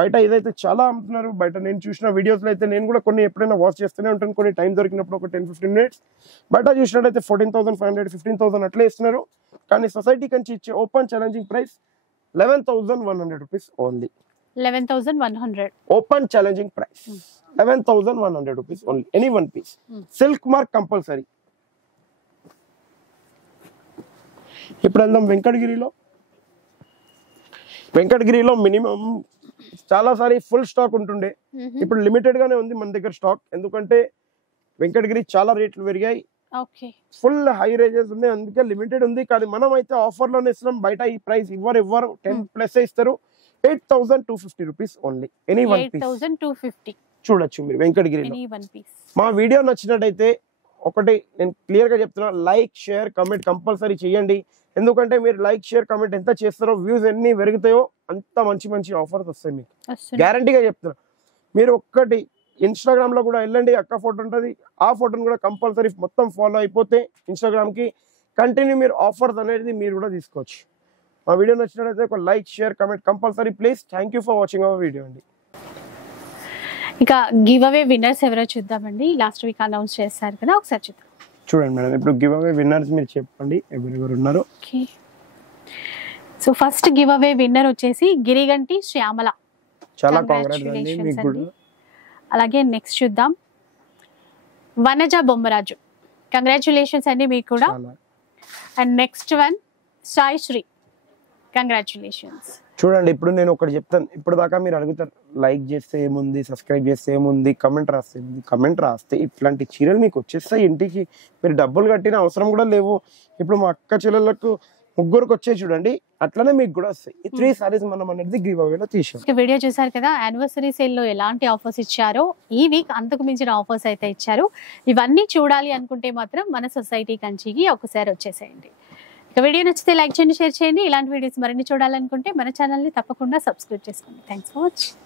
బయట ఇదైతే చాలా అమ్ముతున్నారు. బయట నేను చూసిన వీడియోస్ లో అయితే నేను కూడా కొన్ని ఎప్పుడైనా వాచ్ చేస్తూనే ఉంటాను, కొన్ని టైం దొరికినప్పుడు ఒక 10-15 minutes. బయట చూసినట్టయితే 14,500 15,000 అట్లే ఇస్తున్నారు. కానీ సొసైటీ కంచి ఇచ్చే open challenging price 11,100 rupees only. 11,100 open challenging price 11,100 rupees only. Any one piece silk mark compulsory. ఇప్పుడు వెళ్దాం వెంకటగిరిలో మినిమం చాలా సారి ఫుల్ స్టాక్ ఉంటుండే, ఇప్పుడు లిమిటెడ్ గానే ఉంది మన దగ్గర స్టాక్. ఎందుకంటే వెంకటగిరి చాలా రేట్లు పెరిగాయి, ఫుల్ హై రేంజెస్ ఉన్నాయి, అందుకే లిమిటెడ్ ఉంది. కానీ మనం అయితే ఆఫర్ లోనే ఇస్తున్నాం. బయట ఈ ప్రైస్ ఇవ్వరు 10+ ఇస్తారు. 8,250 rupees only. Any one piece 8,250 చూడొచ్చు మీరు వెంకటగిరి. మా వీడియో నచ్చినట్టయితే ఒకటి నేను క్లియర్ గా చెప్తున్నా, లైక్ షేర్ కమెంట్ కంపల్సరీ చేయండి. ఎందుకంటే మీరు లైక్ షేర్ కమెంట్ ఎంత చేస్తారో, వ్యూస్ ఎన్ని పెరుగుతాయో అంత మంచి ఆఫర్స్ వస్తాయి మీకు, గ్యారంటీగా చెప్తున్నా. మీరు ఒక్కటి ఇన్స్టాగ్రామ్ లో కూడా వెళ్ళండి, అక్క ఫోటో ఉంటుంది, ఆ ఫోటోని కూడా కంపల్సరీ మొత్తం ఫాలో అయిపోతే ఇన్స్టాగ్రామ్ కి కంటిన్యూ మీరు ఆఫర్స్ అనేది మీరు కూడా తీసుకోవచ్చు. మా వీడియో నచ్చినట్లయితే ఒక like share comment compulsory please. Thank you for watching our video అండి. ఇక గివ్ అవే విన్నర్స్ ఎవరో చూద్దామండి. లాస్ట్ వీక్ అనౌన్స్ చేశారు కదా, ఒకసారి చూద్దాం. చూడండి మేడం, ఇప్పుడు గివ్ అవే విన్నర్స్ మీరు చెప్పండి ఎవరెవరు ఉన్నారు. So first give away winner వచ్చేసి గిరిగంటి శ్యామల, చాలా కాంగ్రాట్స్ అండి మీకు కూడా. అలాగే నెక్స్ట్ చూద్దాం వనజ బొమ్మరాజు, కంగ్రాచులేషన్స్ అండి మీకు కూడా. And next one Sai Sri, congratulations. చూడండి ఇప్పుడు నేను ఒకటి చెప్తాను, ఇప్పుడు దాకా మీరు అడుగుతారు లైక్ చేస్తే ఏముంది, సబ్స్క్రైబ్ చేస్తే ఏముంది, కమెంట్ రాస్తే ఏముంది. కమెంట్ రాస్తే ఇట్లాంటి చీరలు మీకు వచ్చేస్తాయి ఇంటికి, మీరు డబ్బులు కట్టిన అవసరం కూడా లేవు. ఇప్పుడు మా అక్క చెల్లెళ్ళకు ముగ్గురికి వచ్చే చూడండి, అట్లనే మీకు కూడా వస్తాయి. ఈ 3 సారీస్ మనం అనేది గివ్ అవేలో తీసాం. వీడియో చూసారు కదా, యానివర్సరీ సేల్ లో ఎలాంటి ఆఫర్స్ ఇచ్చారో, ఈ వీక్ అంతకు మించిన ఆఫర్స్ అయితే ఇచ్చారు. ఇవన్నీ చూడాలి అనుకుంటే మాత్రం మన సొసైటీ కంచికి ఒకసారి వచ్చేసేయండి. ఇక వీడియో నచ్చితే లైక్ చేయండి, షేర్ చేయండి. ఇలాంటి వీడియోస్ మరిన్ని చూడాలనుకుంటే మన ఛానల్ని తప్పకుండా సబ్స్క్రైబ్ చేసుకోండి. Thanks for watching.